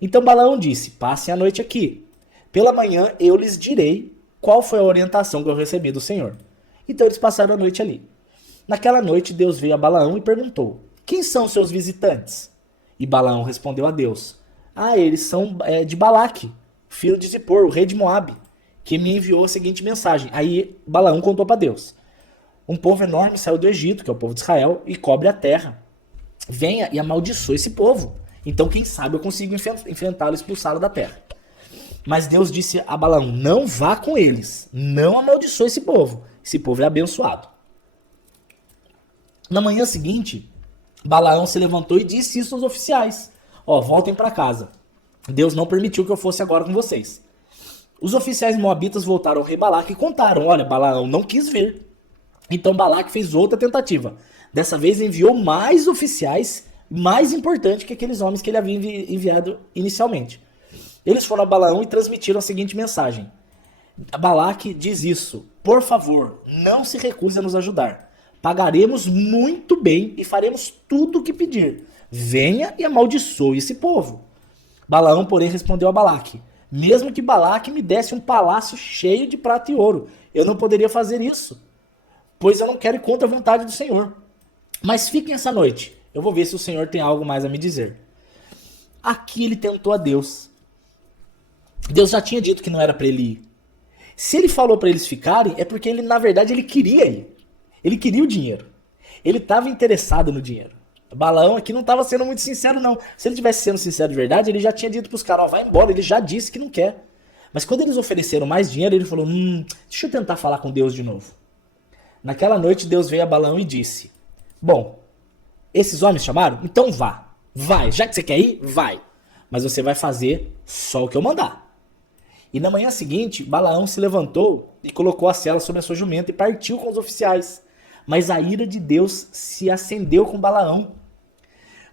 Então Balaão disse: passem a noite aqui. Pela manhã eu lhes direi qual foi a orientação que eu recebi do Senhor. Então eles passaram a noite ali. Naquela noite Deus veio a Balaão e perguntou: quem são seus visitantes? E Balaão respondeu a Deus: ah, eles são de Balaque, filho de Zippor, o rei de Moabe, que me enviou a seguinte mensagem. Aí Balaão contou para Deus: um povo enorme saiu do Egito, que é o povo de Israel, e cobre a terra. Venha e amaldiçoe esse povo. Então, quem sabe eu consigo enfrentá-lo e expulsá-lo da terra. Mas Deus disse a Balaão: não vá com eles, não amaldiçoe esse povo. Esse povo é abençoado. Na manhã seguinte, Balaão se levantou e disse isso aos oficiais: ó, voltem para casa. Deus não permitiu que eu fosse agora com vocês. Os oficiais moabitas voltaram ao rei Balaque e contaram: olha, Balaão não quis vir. Então Balaque fez outra tentativa. Dessa vez enviou mais oficiais, mais importante que aqueles homens que ele havia enviado inicialmente. Eles foram a Balaão e transmitiram a seguinte mensagem: Balaque diz isso: por favor, não se recuse a nos ajudar. Pagaremos muito bem e faremos tudo o que pedir. Venha e amaldiçoe esse povo. Balaão, porém, respondeu a Balaque: mesmo que Balaque me desse um palácio cheio de prata e ouro, eu não poderia fazer isso, pois eu não quero ir contra a vontade do Senhor. Mas fiquem essa noite, eu vou ver se o Senhor tem algo mais a me dizer. Aqui ele tentou a Deus. Deus já tinha dito que não era para ele ir. Se ele falou para eles ficarem, é porque ele, na verdade, ele queria ir. Ele queria o dinheiro. Ele estava interessado no dinheiro. Balaão aqui não estava sendo muito sincero, não. Se ele tivesse sendo sincero de verdade, ele já tinha dito para os caras: ó, vai embora. Ele já disse que não quer. Mas quando eles ofereceram mais dinheiro, ele falou: deixa eu tentar falar com Deus de novo. Naquela noite, Deus veio a Balaão e disse: bom, esses homens chamaram? Então vá. Vai. Já que você quer ir, vai. Mas você vai fazer só o que eu mandar. E na manhã seguinte, Balaão se levantou e colocou a sela sobre a sua jumenta e partiu com os oficiais. Mas a ira de Deus se acendeu com Balaão.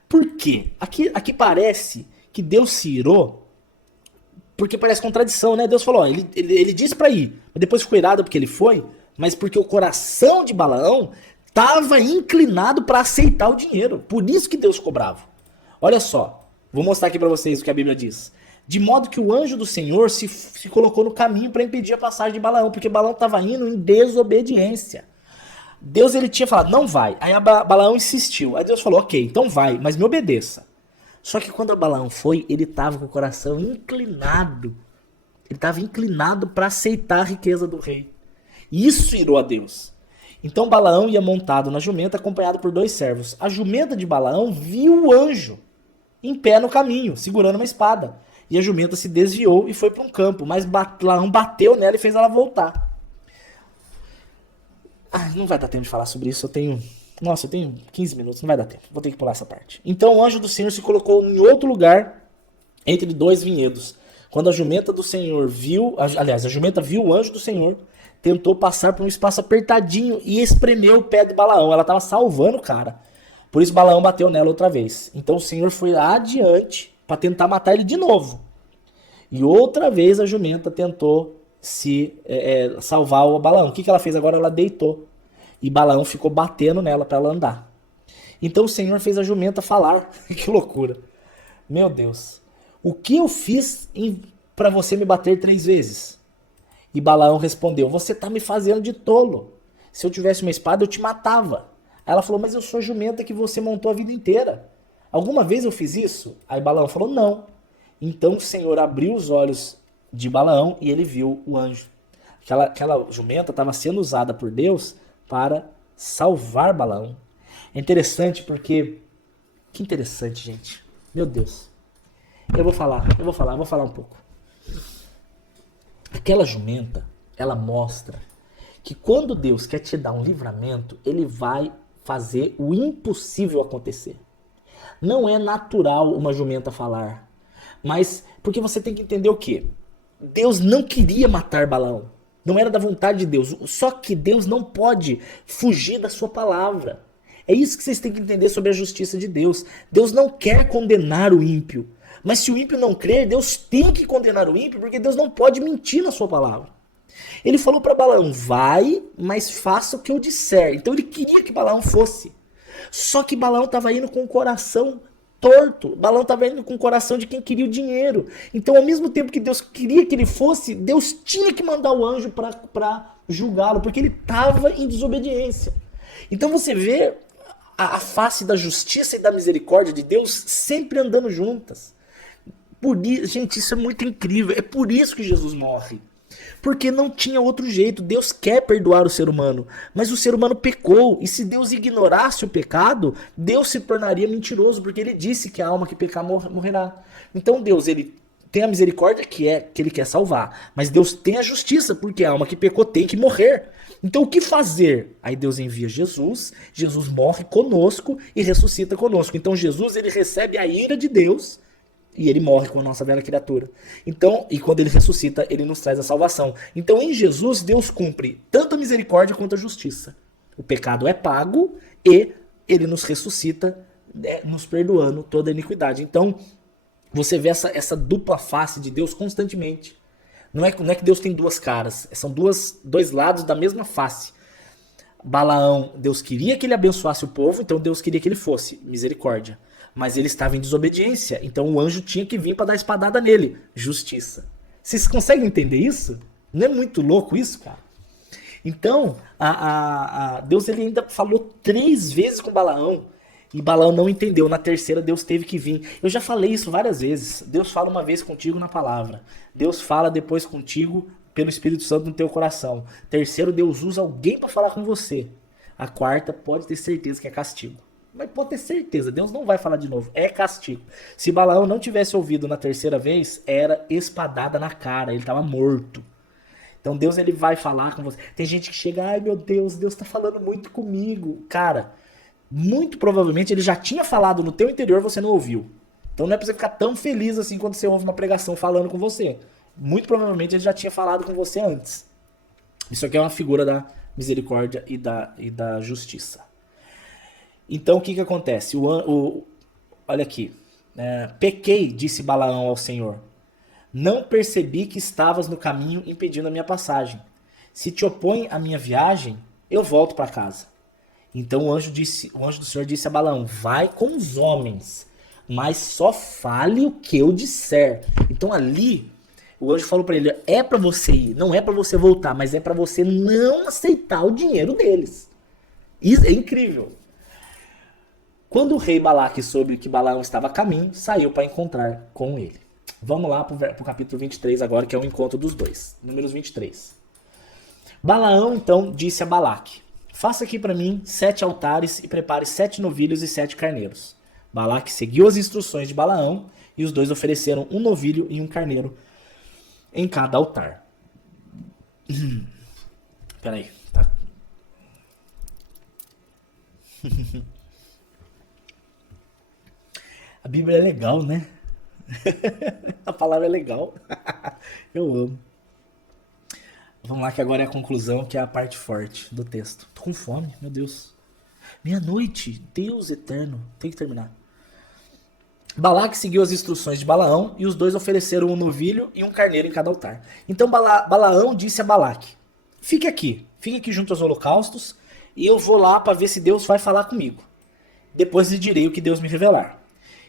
Por quê? Aqui parece que Deus se irou, porque parece contradição, né? Deus falou: ó, ele disse para ir, mas depois ficou irado porque ele foi, mas porque o coração de Balaão estava inclinado para aceitar o dinheiro. Por isso que Deus cobrava. Olha só, vou mostrar aqui para vocês o que a Bíblia diz. De modo que o anjo do Senhor se colocou no caminho para impedir a passagem de Balaão, porque Balaão estava indo em desobediência. Deus ele tinha falado: não vai. Aí Balaão insistiu. Aí Deus falou: ok, então vai, mas me obedeça. Só que quando Balaão foi, ele estava com o coração inclinado. Ele estava inclinado para aceitar a riqueza do rei. Isso irou a Deus. Então Balaão ia montado na jumenta, acompanhado por 2 servos. A jumenta de Balaão viu o anjo em pé no caminho, segurando uma espada. E a jumenta se desviou e foi para um campo, mas Balaão bateu nela e fez ela voltar. Não vai dar tempo de falar sobre isso, eu tenho 15 minutos, não vai dar tempo, vou ter que pular essa parte. Então o anjo do Senhor se colocou em outro lugar, entre 2 vinhedos. Quando a jumenta do Senhor viu, aliás, a jumenta viu o anjo do Senhor, tentou passar por um espaço apertadinho e espremeu o pé de Balaão. Ela estava salvando o cara. Por isso Balaão bateu nela outra vez. Então o Senhor foi adiante para tentar matar ele de novo. E outra vez a jumenta tentou salvar o Balaão. O que ela fez agora? Ela deitou. E Balaão ficou batendo nela para ela andar. Então o Senhor fez a jumenta falar. Que loucura. Meu Deus. O que eu fiz para você me bater 3 vezes? E Balaão respondeu: você tá me fazendo de tolo. Se eu tivesse uma espada, eu te matava. Aí ela falou: mas eu sou a jumenta que você montou a vida inteira. Alguma vez eu fiz isso? Aí Balaão falou: não. Então o Senhor abriu os olhos de Balaão e ele viu o anjo. Aquela jumenta estava sendo usada por Deus para salvar Balaão. É interessante porque... Que interessante, gente. Meu Deus. Eu vou falar um pouco. Aquela jumenta, ela mostra que quando Deus quer te dar um livramento, ele vai fazer o impossível acontecer. Não é natural uma jumenta falar, mas porque você tem que entender o quê? Deus não queria matar Balaão. Não era da vontade de Deus. Só que Deus não pode fugir da sua palavra. É isso que vocês têm que entender sobre a justiça de Deus. Deus não quer condenar o ímpio. Mas se o ímpio não crer, Deus tem que condenar o ímpio, porque Deus não pode mentir na sua palavra. Ele falou para Balaão, vai, mas faça o que eu disser. Então ele queria que Balaão fosse. Só que Balaão estava indo com o coração torto. Balaão estava indo com o coração de quem queria o dinheiro. Então, ao mesmo tempo que Deus queria que ele fosse, Deus tinha que mandar o anjo para julgá-lo, porque ele estava em desobediência. Então você vê a face da justiça e da misericórdia de Deus sempre andando juntas. Por isso, gente, isso é muito incrível. É por isso que Jesus morre. Porque não tinha outro jeito. Deus quer perdoar o ser humano, mas o ser humano pecou. E se Deus ignorasse o pecado, Deus se tornaria mentiroso, porque ele disse que a alma que pecar morrerá. Então Deus, ele tem a misericórdia que ele quer salvar, mas Deus tem a justiça, porque a alma que pecou tem que morrer. Então o que fazer? Aí Deus envia Jesus, Jesus morre conosco e ressuscita conosco. Então Jesus, ele recebe a ira de Deus e ele morre com a nossa velha criatura. Então, e quando ele ressuscita, ele nos traz a salvação. Então, em Jesus, Deus cumpre tanto a misericórdia quanto a justiça. O pecado é pago e ele nos ressuscita, nos perdoando toda a iniquidade. Então, você vê essa dupla face de Deus constantemente. Não é que Deus tem duas caras, são dois lados da mesma face. Balaão, Deus queria que ele abençoasse o povo, então Deus queria que ele fosse misericórdia. Mas ele estava em desobediência, então o anjo tinha que vir para dar espadada nele. Justiça. Vocês conseguem entender isso? Não é muito louco isso, cara? Então, Deus ele ainda falou 3 vezes com Balaão, e Balaão não entendeu. Na terceira, Deus teve que vir. Eu já falei isso várias vezes. Deus fala uma vez contigo na palavra. Deus fala depois contigo pelo Espírito Santo no teu coração. Terceiro, Deus usa alguém para falar com você. A quarta, pode ter certeza que é castigo. Mas pode ter certeza, Deus não vai falar de novo. É castigo. Se Balaão não tivesse ouvido na terceira vez, era espadada na cara. Ele estava morto. Então Deus ele vai falar com você. Tem gente que chega, ai meu Deus, Deus está falando muito comigo. Cara, muito provavelmente ele já tinha falado no teu interior, você não ouviu. Então não é pra você ficar tão feliz assim quando você ouve uma pregação falando com você. Muito provavelmente ele já tinha falado com você antes. Isso aqui é uma figura da misericórdia e da justiça. Então o que acontece? Olha aqui. Pequei, disse Balaão ao Senhor. Não percebi que estavas no caminho impedindo a minha passagem. Se te opõe à minha viagem, eu volto para casa. Então o anjo do Senhor disse a Balaão, vai com os homens, mas só fale o que eu disser. Então ali, o anjo falou para ele, é para você ir, não é para você voltar, mas é para você não aceitar o dinheiro deles. Isso é incrível. Quando o rei Balaque soube que Balaão estava a caminho, saiu para encontrar com ele. Vamos lá para o capítulo 23 agora, que é o encontro dos dois. Números 23. Balaão então disse a Balaque, faça aqui para mim 7 altares e prepare 7 novilhos e 7 carneiros. Balaque seguiu as instruções de Balaão e os dois ofereceram um novilho e um carneiro em cada altar. Peraí, tá. A Bíblia é legal, né? A palavra é legal. Eu amo. Vamos lá que agora é a conclusão, que é a parte forte do texto. Tô com fome, meu Deus. Meia-noite, Deus eterno. Tem que terminar. Balaque seguiu as instruções de Balaão e os dois ofereceram um novilho e um carneiro em cada altar. Então Balaão disse a Balaque, fique aqui junto aos holocaustos e eu vou lá para ver se Deus vai falar comigo. Depois lhe direi o que Deus me revelar.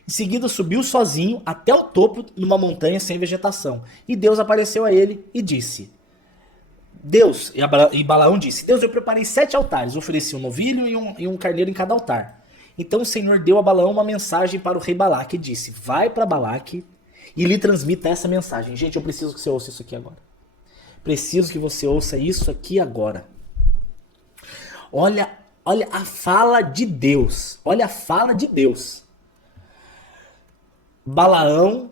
Em seguida subiu sozinho até o topo numa montanha sem vegetação. E Deus apareceu a ele e disse... E Balaão disse, Deus, eu preparei 7 altares, ofereci um novilho e um carneiro em cada altar. Então o Senhor deu a Balaão uma mensagem para o rei Balaque e disse, vai para Balaque e lhe transmita essa mensagem. Gente, eu preciso que você ouça isso aqui agora. Preciso que você ouça isso aqui agora. Olha a fala de Deus. Olha a fala de Deus. Balaão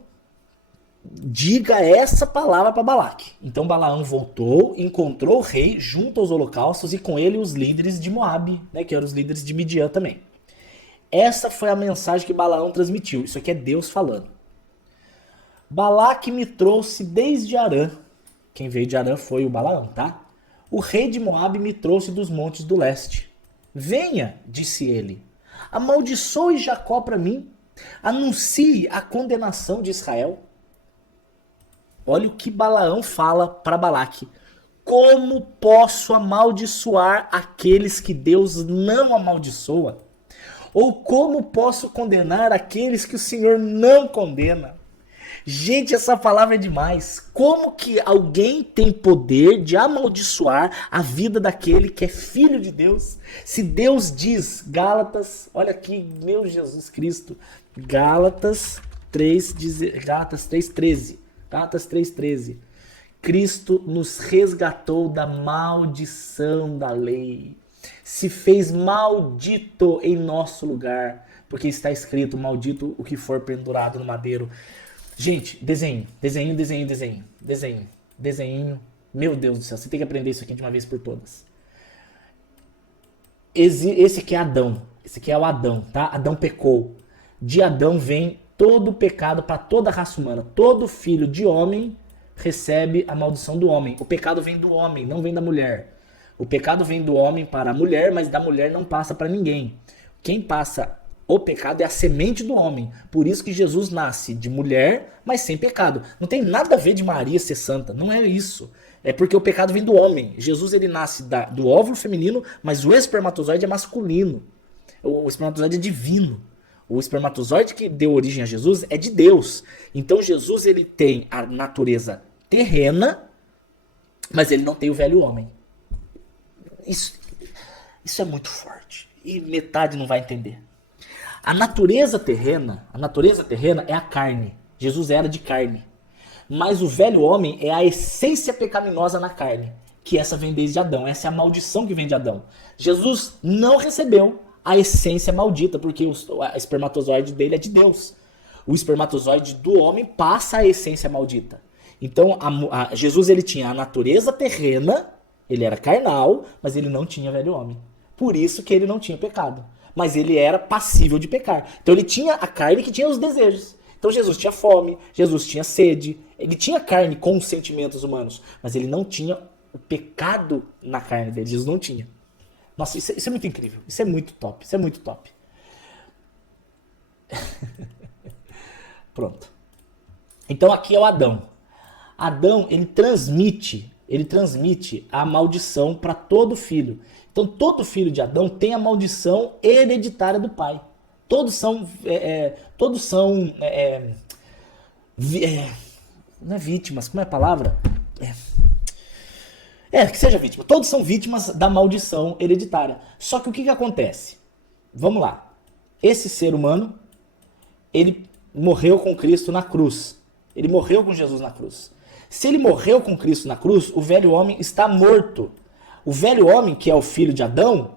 diga essa palavra para Balaque. Então Balaão voltou, encontrou o rei junto aos holocaustos e com ele os líderes de Moabe, né, que eram os líderes de Midian também. Essa foi a mensagem que Balaão transmitiu. Isso aqui é Deus falando. Balaque me trouxe desde Arã. Quem veio de Arã foi o Balaão, tá? O rei de Moabe me trouxe dos montes do leste. Venha, disse ele, amaldiçoe Jacó para mim, anuncie a condenação de Israel. Olha o que Balaão fala para Balaque. Como posso amaldiçoar aqueles que Deus não amaldiçoa? Ou como posso condenar aqueles que o Senhor não condena? Gente, essa palavra é demais. Como que alguém tem poder de amaldiçoar a vida daquele que é filho de Deus? Se Deus diz, Gálatas, olha aqui, meu Jesus Cristo, Gálatas 3:13. Gálatas 3:13. Cristo nos resgatou da maldição da lei. Se fez maldito em nosso lugar, porque está escrito, maldito o que for pendurado no madeiro. Gente, desenho. Meu Deus do céu, você tem que aprender isso aqui de uma vez por todas. Esse aqui é Adão. Esse aqui é o Adão, tá? Adão pecou. De Adão vem todo o pecado para toda a raça humana. Todo filho de homem recebe a maldição do homem. O pecado vem do homem, não vem da mulher. O pecado vem do homem para a mulher, mas da mulher não passa para ninguém. Quem passa o pecado é a semente do homem. Por isso que Jesus nasce de mulher, mas sem pecado. Não tem nada a ver de Maria ser santa. Não é isso. É porque o pecado vem do homem. Jesus ele nasce do óvulo feminino, mas o espermatozoide é masculino. O espermatozoide é divino. O espermatozoide que deu origem a Jesus é de Deus. Então Jesus ele tem a natureza terrena, mas ele não tem o velho homem. Isso é muito forte. E metade não vai entender. A natureza terrena é a carne. Jesus era de carne. Mas o velho homem é a essência pecaminosa na carne, que essa vem desde Adão. Essa é a maldição que vem de Adão. Jesus não recebeu a essência maldita, porque o espermatozoide dele é de Deus. O espermatozoide do homem passa a essência maldita. Então, Jesus ele tinha a natureza terrena, ele era carnal, mas ele não tinha velho homem. Por isso que ele não tinha pecado. Mas ele era passível de pecar. Então ele tinha a carne que tinha os desejos. Então Jesus tinha fome, Jesus tinha sede, ele tinha carne com os sentimentos humanos, mas ele não tinha o pecado na carne dele, Jesus não tinha. Nossa, isso é muito incrível, isso é muito top, isso é muito top. Pronto. Então aqui é o Adão. Adão, ele transmite a maldição para todo filho. Então todo filho de Adão tem a maldição hereditária do pai. Todos são não é vítimas, como é a palavra? Que seja vítima. Todos são vítimas da maldição hereditária. Só que o que acontece? Vamos lá. Esse ser humano, ele morreu com Cristo na cruz. Ele morreu com Jesus na cruz. Se ele morreu com Cristo na cruz, o velho homem está morto. O velho homem, que é o filho de Adão,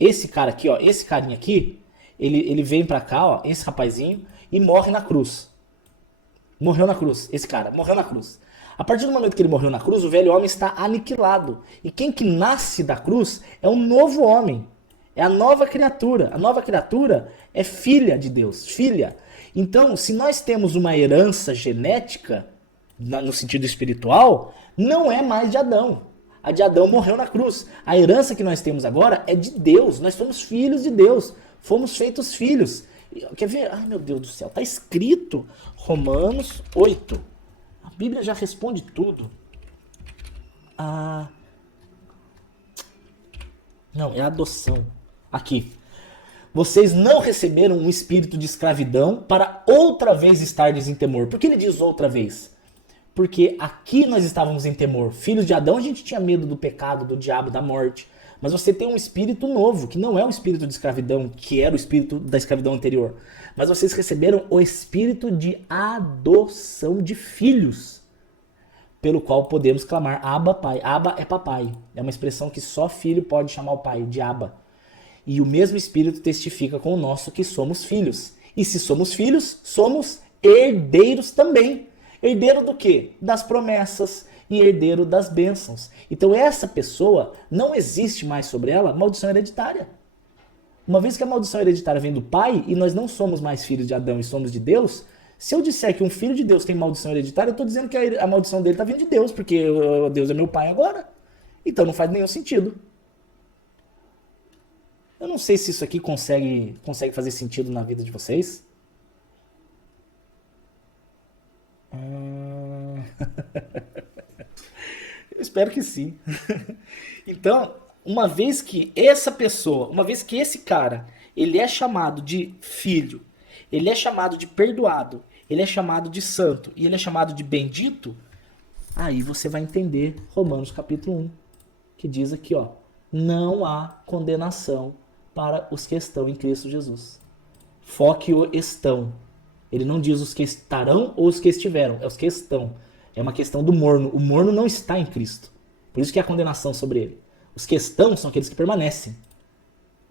esse cara aqui, ó, esse carinha aqui, ele vem pra cá, ó, esse rapazinho, e morre na cruz. Morreu na cruz, esse cara, morreu na cruz. A partir do momento que ele morreu na cruz, o velho homem está aniquilado. E quem que nasce da cruz é um novo homem. É a nova criatura. A nova criatura é filha de Deus, filha. Então, se nós temos uma herança genética, no sentido espiritual, não é mais de Adão. A de Adão morreu na cruz. A herança que nós temos agora é de Deus. Nós somos filhos de Deus. Fomos feitos filhos. Quer ver? Ai, meu Deus do céu. Está escrito Romanos 8. A Bíblia já responde tudo. Não, é a adoção. Aqui. Vocês não receberam um espírito de escravidão para outra vez estardes em temor. Por que ele diz outra vez? Porque aqui nós estávamos em temor. Filhos de Adão, a gente tinha medo do pecado, do diabo, da morte. Mas você tem um espírito novo, que não é o espírito de escravidão, que era o espírito da escravidão anterior. Mas vocês receberam o espírito de adoção de filhos, pelo qual podemos clamar Abba, Pai. Abba é papai. É uma expressão que só filho pode chamar o pai, de Abba. E o mesmo espírito testifica com o nosso que somos filhos. E se somos filhos, somos herdeiros também. Herdeiro do quê? Das promessas e herdeiro das bênçãos. Então essa pessoa, não existe mais sobre ela maldição hereditária. Uma vez que a maldição hereditária vem do pai e nós não somos mais filhos de Adão e somos de Deus, se eu disser que um filho de Deus tem maldição hereditária, eu estou dizendo que a maldição dele está vindo de Deus, porque Deus é meu pai agora. Então não faz nenhum sentido. Eu não sei se isso aqui consegue fazer sentido na vida de vocês. Eu espero que sim. Então, uma vez que essa pessoa, uma vez que esse cara, ele é chamado de filho, ele é chamado de perdoado, ele é chamado de santo e ele é chamado de bendito, aí você vai entender Romanos capítulo 1, que diz aqui, ó, não há condenação para os que estão em Cristo Jesus. Foque o estão. Ele não diz os que estarão ou os que estiveram, é os que estão. É uma questão do morno. O morno não está em Cristo. Por isso que há condenação sobre ele. Os que estão são aqueles que permanecem.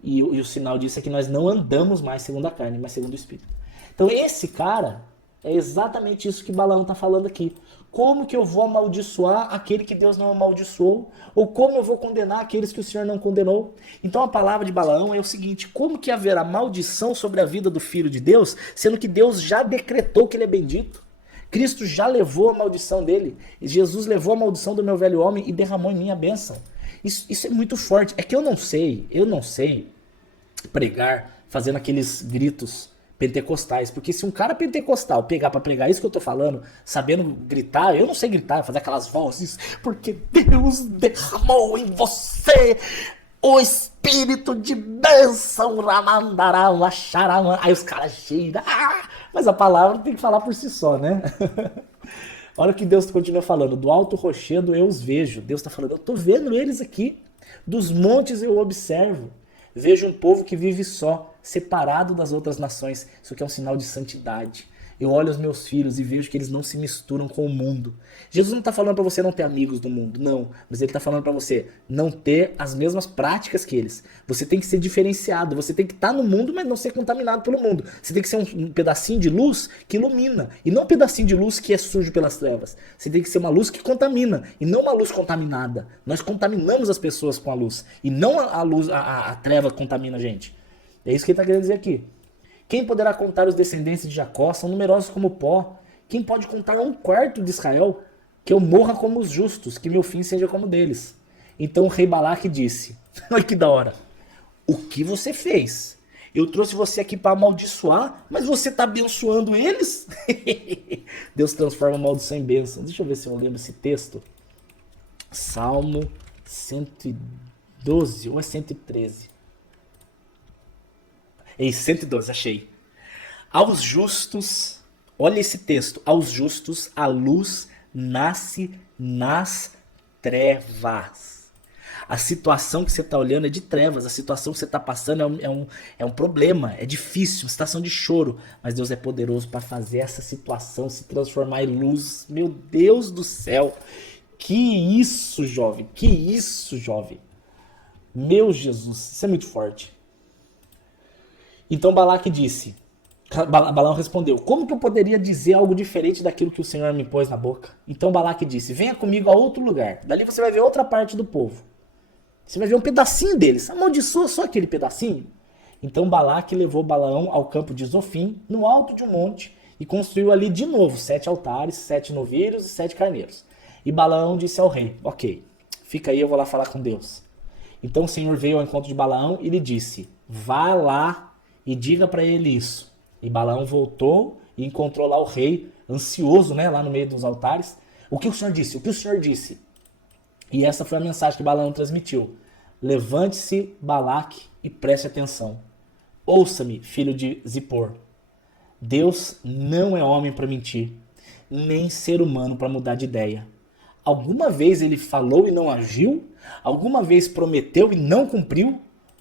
E o sinal disso é que nós não andamos mais segundo a carne, mas segundo o Espírito. Então esse cara é exatamente isso que Balaão está falando aqui. Como que eu vou amaldiçoar aquele que Deus não amaldiçoou? Ou como eu vou condenar aqueles que o Senhor não condenou? Então a palavra de Balaão é o seguinte: como que haverá maldição sobre a vida do Filho de Deus, sendo que Deus já decretou que ele é bendito? Cristo já levou a maldição dele. Jesus levou a maldição do meu velho homem e derramou em mim a bênção. Isso é muito forte. É que eu não sei pregar fazendo aqueles gritos pentecostais, porque se um cara pentecostal pegar pra pregar isso que eu tô falando, sabendo gritar, eu não sei gritar, fazer aquelas vozes, porque Deus derramou em você o espírito de bênção, aí os caras cheiram, mas a palavra tem que falar por si só, né? Olha o que Deus continua falando, do alto rochedo eu os vejo, Deus está falando, eu tô vendo eles aqui, dos montes eu observo, vejo um povo que vive só, separado das outras nações. Isso aqui é um sinal de santidade. Eu olho os meus filhos e vejo que eles não se misturam com o mundo. Jesus não está falando para você não ter amigos do mundo, não. Mas ele está falando para você não ter as mesmas práticas que eles. Você tem que ser diferenciado. Você tem que estar no mundo, mas não ser contaminado pelo mundo. Você tem que ser um pedacinho de luz que ilumina. E não um pedacinho de luz que é sujo pelas trevas. Você tem que ser uma luz que contamina. E não uma luz contaminada. Nós contaminamos as pessoas com a luz. E não a luz, a treva contamina a gente. É isso que ele está querendo dizer aqui. Quem poderá contar os descendentes de Jacó? São numerosos como o pó. Quem pode contar 1/4 de Israel? Que eu morra como os justos, que meu fim seja como deles. Então o rei Balaque disse, olha que da hora, o que você fez? Eu trouxe você aqui para amaldiçoar, mas você está abençoando eles? Deus transforma a maldição em bênção. Deixa eu ver se eu lembro esse texto. Salmo 112 ou é 113? 112, achei. Aos justos, olha esse texto, aos justos a luz nasce nas trevas. A situação que você está olhando é de trevas, a situação que você está passando é um problema, é difícil, uma situação de choro, mas Deus é poderoso para fazer essa situação se transformar em luz. Meu Deus do céu, que isso, jovem, que isso, jovem. Meu Jesus, isso é muito forte. Então Balaque disse, Balaão respondeu, como que eu poderia dizer algo diferente daquilo que o Senhor me pôs na boca? Então Balaque disse, venha comigo a outro lugar, dali você vai ver outra parte do povo. Você vai ver um pedacinho deles, amaldiçoa só aquele pedacinho. Então Balaque levou Balaão ao campo de Zofim, no alto de um monte, e construiu ali de novo 7 altares, 7 novilhos e 7 carneiros. E Balaão disse ao rei, ok, fica aí, eu vou lá falar com Deus. Então o Senhor veio ao encontro de Balaão e lhe disse, vá lá e diga para ele isso. E Balaão voltou e encontrou lá o rei, ansioso, né, lá no meio dos altares. O que o Senhor disse? O que o Senhor disse? E essa foi a mensagem que Balaão transmitiu. Levante-se, Balaque, e preste atenção. Ouça-me, filho de Zippor. Deus não é homem para mentir, nem ser humano para mudar de ideia. Alguma vez ele falou e não agiu? Alguma vez prometeu e não cumpriu?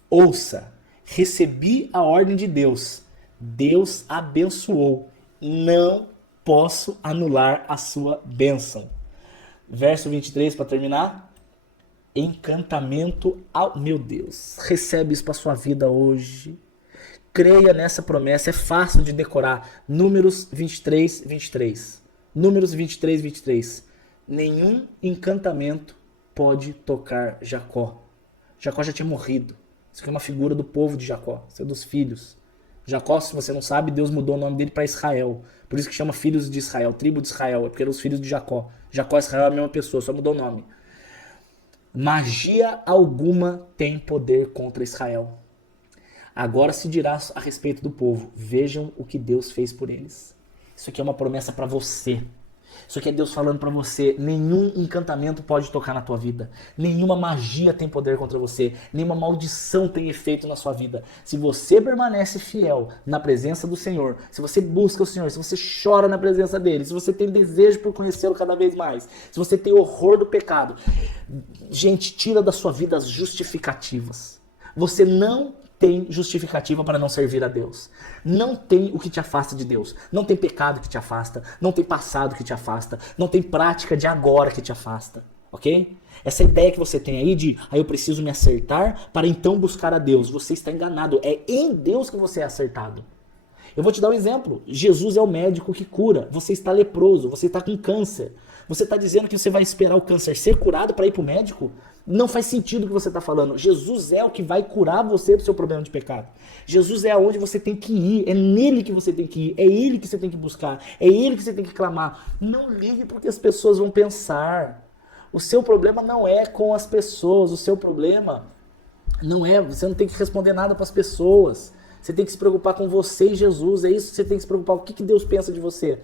Ouça. Recebi a ordem de Deus. Deus abençoou. Não posso anular a sua bênção. Verso 23 para terminar. Encantamento ao... Meu Deus, recebe isso para sua vida hoje. Creia nessa promessa, é fácil de decorar. Números 23, 23. Números 23, 23. Nenhum encantamento pode tocar Jacó. Jacó já tinha morrido. Isso aqui é uma figura do povo de Jacó, isso é dos filhos. Jacó, se você não sabe, Deus mudou o nome dele para Israel. Por isso que chama filhos de Israel, tribo de Israel, é porque eram os filhos de Jacó. Jacó e Israel é a mesma pessoa, só mudou o nome. Magia alguma tem poder contra Israel. Agora se dirá a respeito do povo. Vejam o que Deus fez por eles. Isso aqui é uma promessa para você. Isso aqui é Deus falando para você. Nenhum encantamento pode tocar na tua vida. Nenhuma magia tem poder contra você. Nenhuma maldição tem efeito na sua vida. Se você permanece fiel na presença do Senhor, se você busca o Senhor, se você chora na presença dele, se você tem desejo por conhecê-lo cada vez mais, se você tem horror do pecado, gente, tira da sua vida as justificativas. Você não tem justificativa para não servir a Deus. Não tem o que te afasta de Deus. Não tem pecado que te afasta. Não tem passado que te afasta. Não tem prática de agora que te afasta. Ok? Essa ideia que você tem aí de eu preciso me acertar para então buscar a Deus. Você está enganado. É em Deus que você é acertado. Eu vou te dar um exemplo. Jesus é o médico que cura. Você está leproso. Você está com câncer. Você está dizendo que você vai esperar o câncer ser curado para ir para o médico? Não faz sentido o que você está falando. Jesus é o que vai curar você do seu problema de pecado. Jesus é aonde você tem que ir. É nele que você tem que ir. É ele que você tem que buscar. É ele que você tem que clamar. Não ligue porque as pessoas vão pensar. O seu problema não é com as pessoas. O seu problema não é... Você não tem que responder nada para as pessoas. Você tem que se preocupar com você e Jesus. É isso que você tem que se preocupar. O que Deus pensa de você?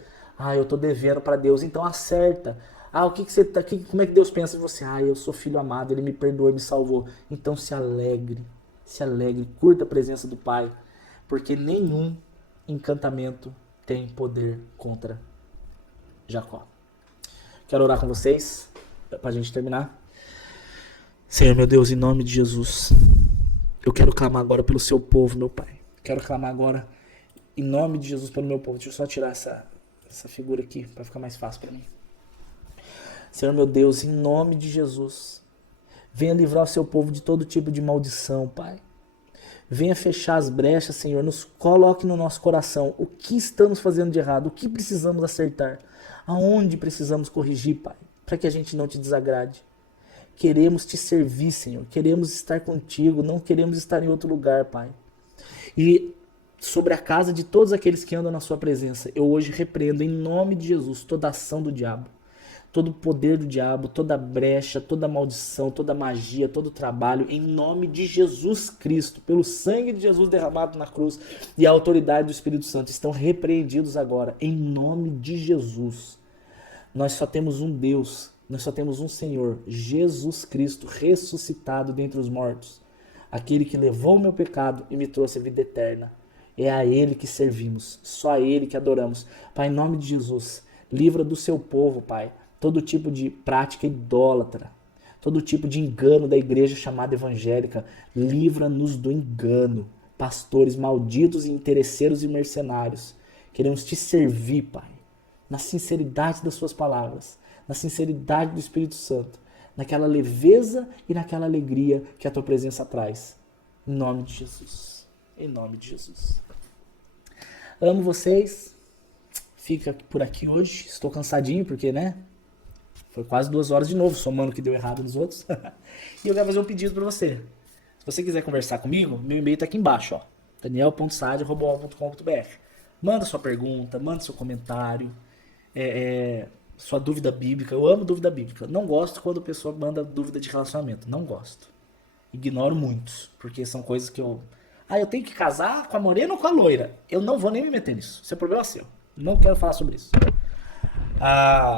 Eu estou devendo para Deus. Então acerta. O que você tá, como é que Deus pensa de você? Eu sou filho amado, ele me perdoou, me salvou. Então se alegre, curta a presença do Pai, porque nenhum encantamento tem poder contra Jacó. Quero orar com vocês, para a gente terminar. Senhor, meu Deus, em nome de Jesus, eu quero clamar agora pelo seu povo, meu Pai. Quero clamar agora, em nome de Jesus, pelo meu povo. Deixa eu só tirar essa figura aqui, para ficar mais fácil para mim. Senhor, meu Deus, em nome de Jesus, venha livrar o seu povo de todo tipo de maldição, Pai. Venha fechar as brechas, Senhor, nos coloque no nosso coração o que estamos fazendo de errado, o que precisamos acertar, aonde precisamos corrigir, Pai, para que a gente não te desagrade. Queremos te servir, Senhor, queremos estar contigo, não queremos estar em outro lugar, Pai. E sobre a casa de todos aqueles que andam na sua presença, eu hoje repreendo em nome de Jesus toda ação do diabo. Todo o poder do diabo, toda brecha, toda maldição, toda magia, todo trabalho, em nome de Jesus Cristo, pelo sangue de Jesus derramado na cruz e a autoridade do Espírito Santo, estão repreendidos agora, em nome de Jesus. Nós só temos um Deus, nós só temos um Senhor, Jesus Cristo, ressuscitado dentre os mortos, aquele que levou o meu pecado e me trouxe a vida eterna. É a Ele que servimos, só a Ele que adoramos. Pai, em nome de Jesus, livra do seu povo, Pai, todo tipo de prática idólatra, todo tipo de engano da igreja chamada evangélica. Livra-nos do engano. Pastores malditos e interesseiros e mercenários, queremos te servir, Pai, na sinceridade das suas palavras, na sinceridade do Espírito Santo, naquela leveza e naquela alegria que a tua presença traz. Em nome de Jesus. Em nome de Jesus. Amo vocês. Fica por aqui hoje. Estou cansadinho porque, foi quase 2 horas de novo, somando o que deu errado nos outros. E eu quero fazer um pedido para você. Se você quiser conversar comigo, meu e-mail tá aqui embaixo, ó. daniel.saad@com.br. Manda sua pergunta, manda seu comentário, sua dúvida bíblica. Eu amo dúvida bíblica. Não gosto quando a pessoa manda dúvida de relacionamento. Não gosto. Ignoro muitos, porque são coisas que eu tenho que casar com a morena ou com a loira. Eu não vou nem me meter nisso. Isso é problema seu. Não quero falar sobre isso.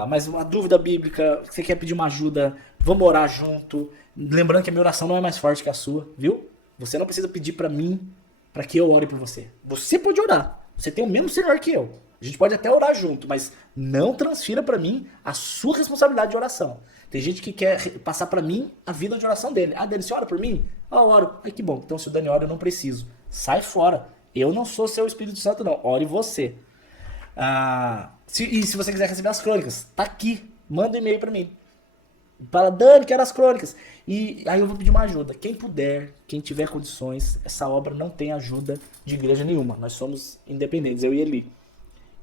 Mas uma dúvida bíblica, você quer pedir uma ajuda, vamos orar junto. Lembrando que a minha oração não é mais forte que a sua, viu? Você não precisa pedir pra mim, pra que eu ore por você. Você pode orar. Você tem o mesmo Senhor que eu. A gente pode até orar junto, mas não transfira pra mim a sua responsabilidade de oração. Tem gente que quer passar pra mim a vida de oração dele. Dani, você ora por mim? Eu oro. Que bom. Então se o Dani ora, eu não preciso. Sai fora. Eu não sou seu Espírito Santo, não. Ore você. Se você quiser receber as crônicas, tá aqui. Manda um e-mail pra mim. Fala, Dani, quero as crônicas. E aí eu vou pedir uma ajuda. Quem puder, quem tiver condições, essa obra não tem ajuda de igreja nenhuma. Nós somos independentes, eu e Eli.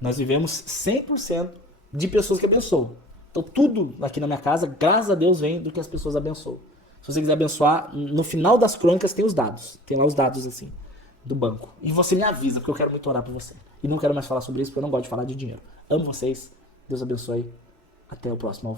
Nós vivemos 100% de pessoas que abençoam. Então tudo aqui na minha casa, graças a Deus, vem do que as pessoas abençoam. Se você quiser abençoar, no final das crônicas tem os dados. Tem lá os dados assim, do banco. E você me avisa, porque eu quero muito orar por você. E não quero mais falar sobre isso, porque eu não gosto de falar de dinheiro. Amo vocês. Deus abençoe. Até o próximo.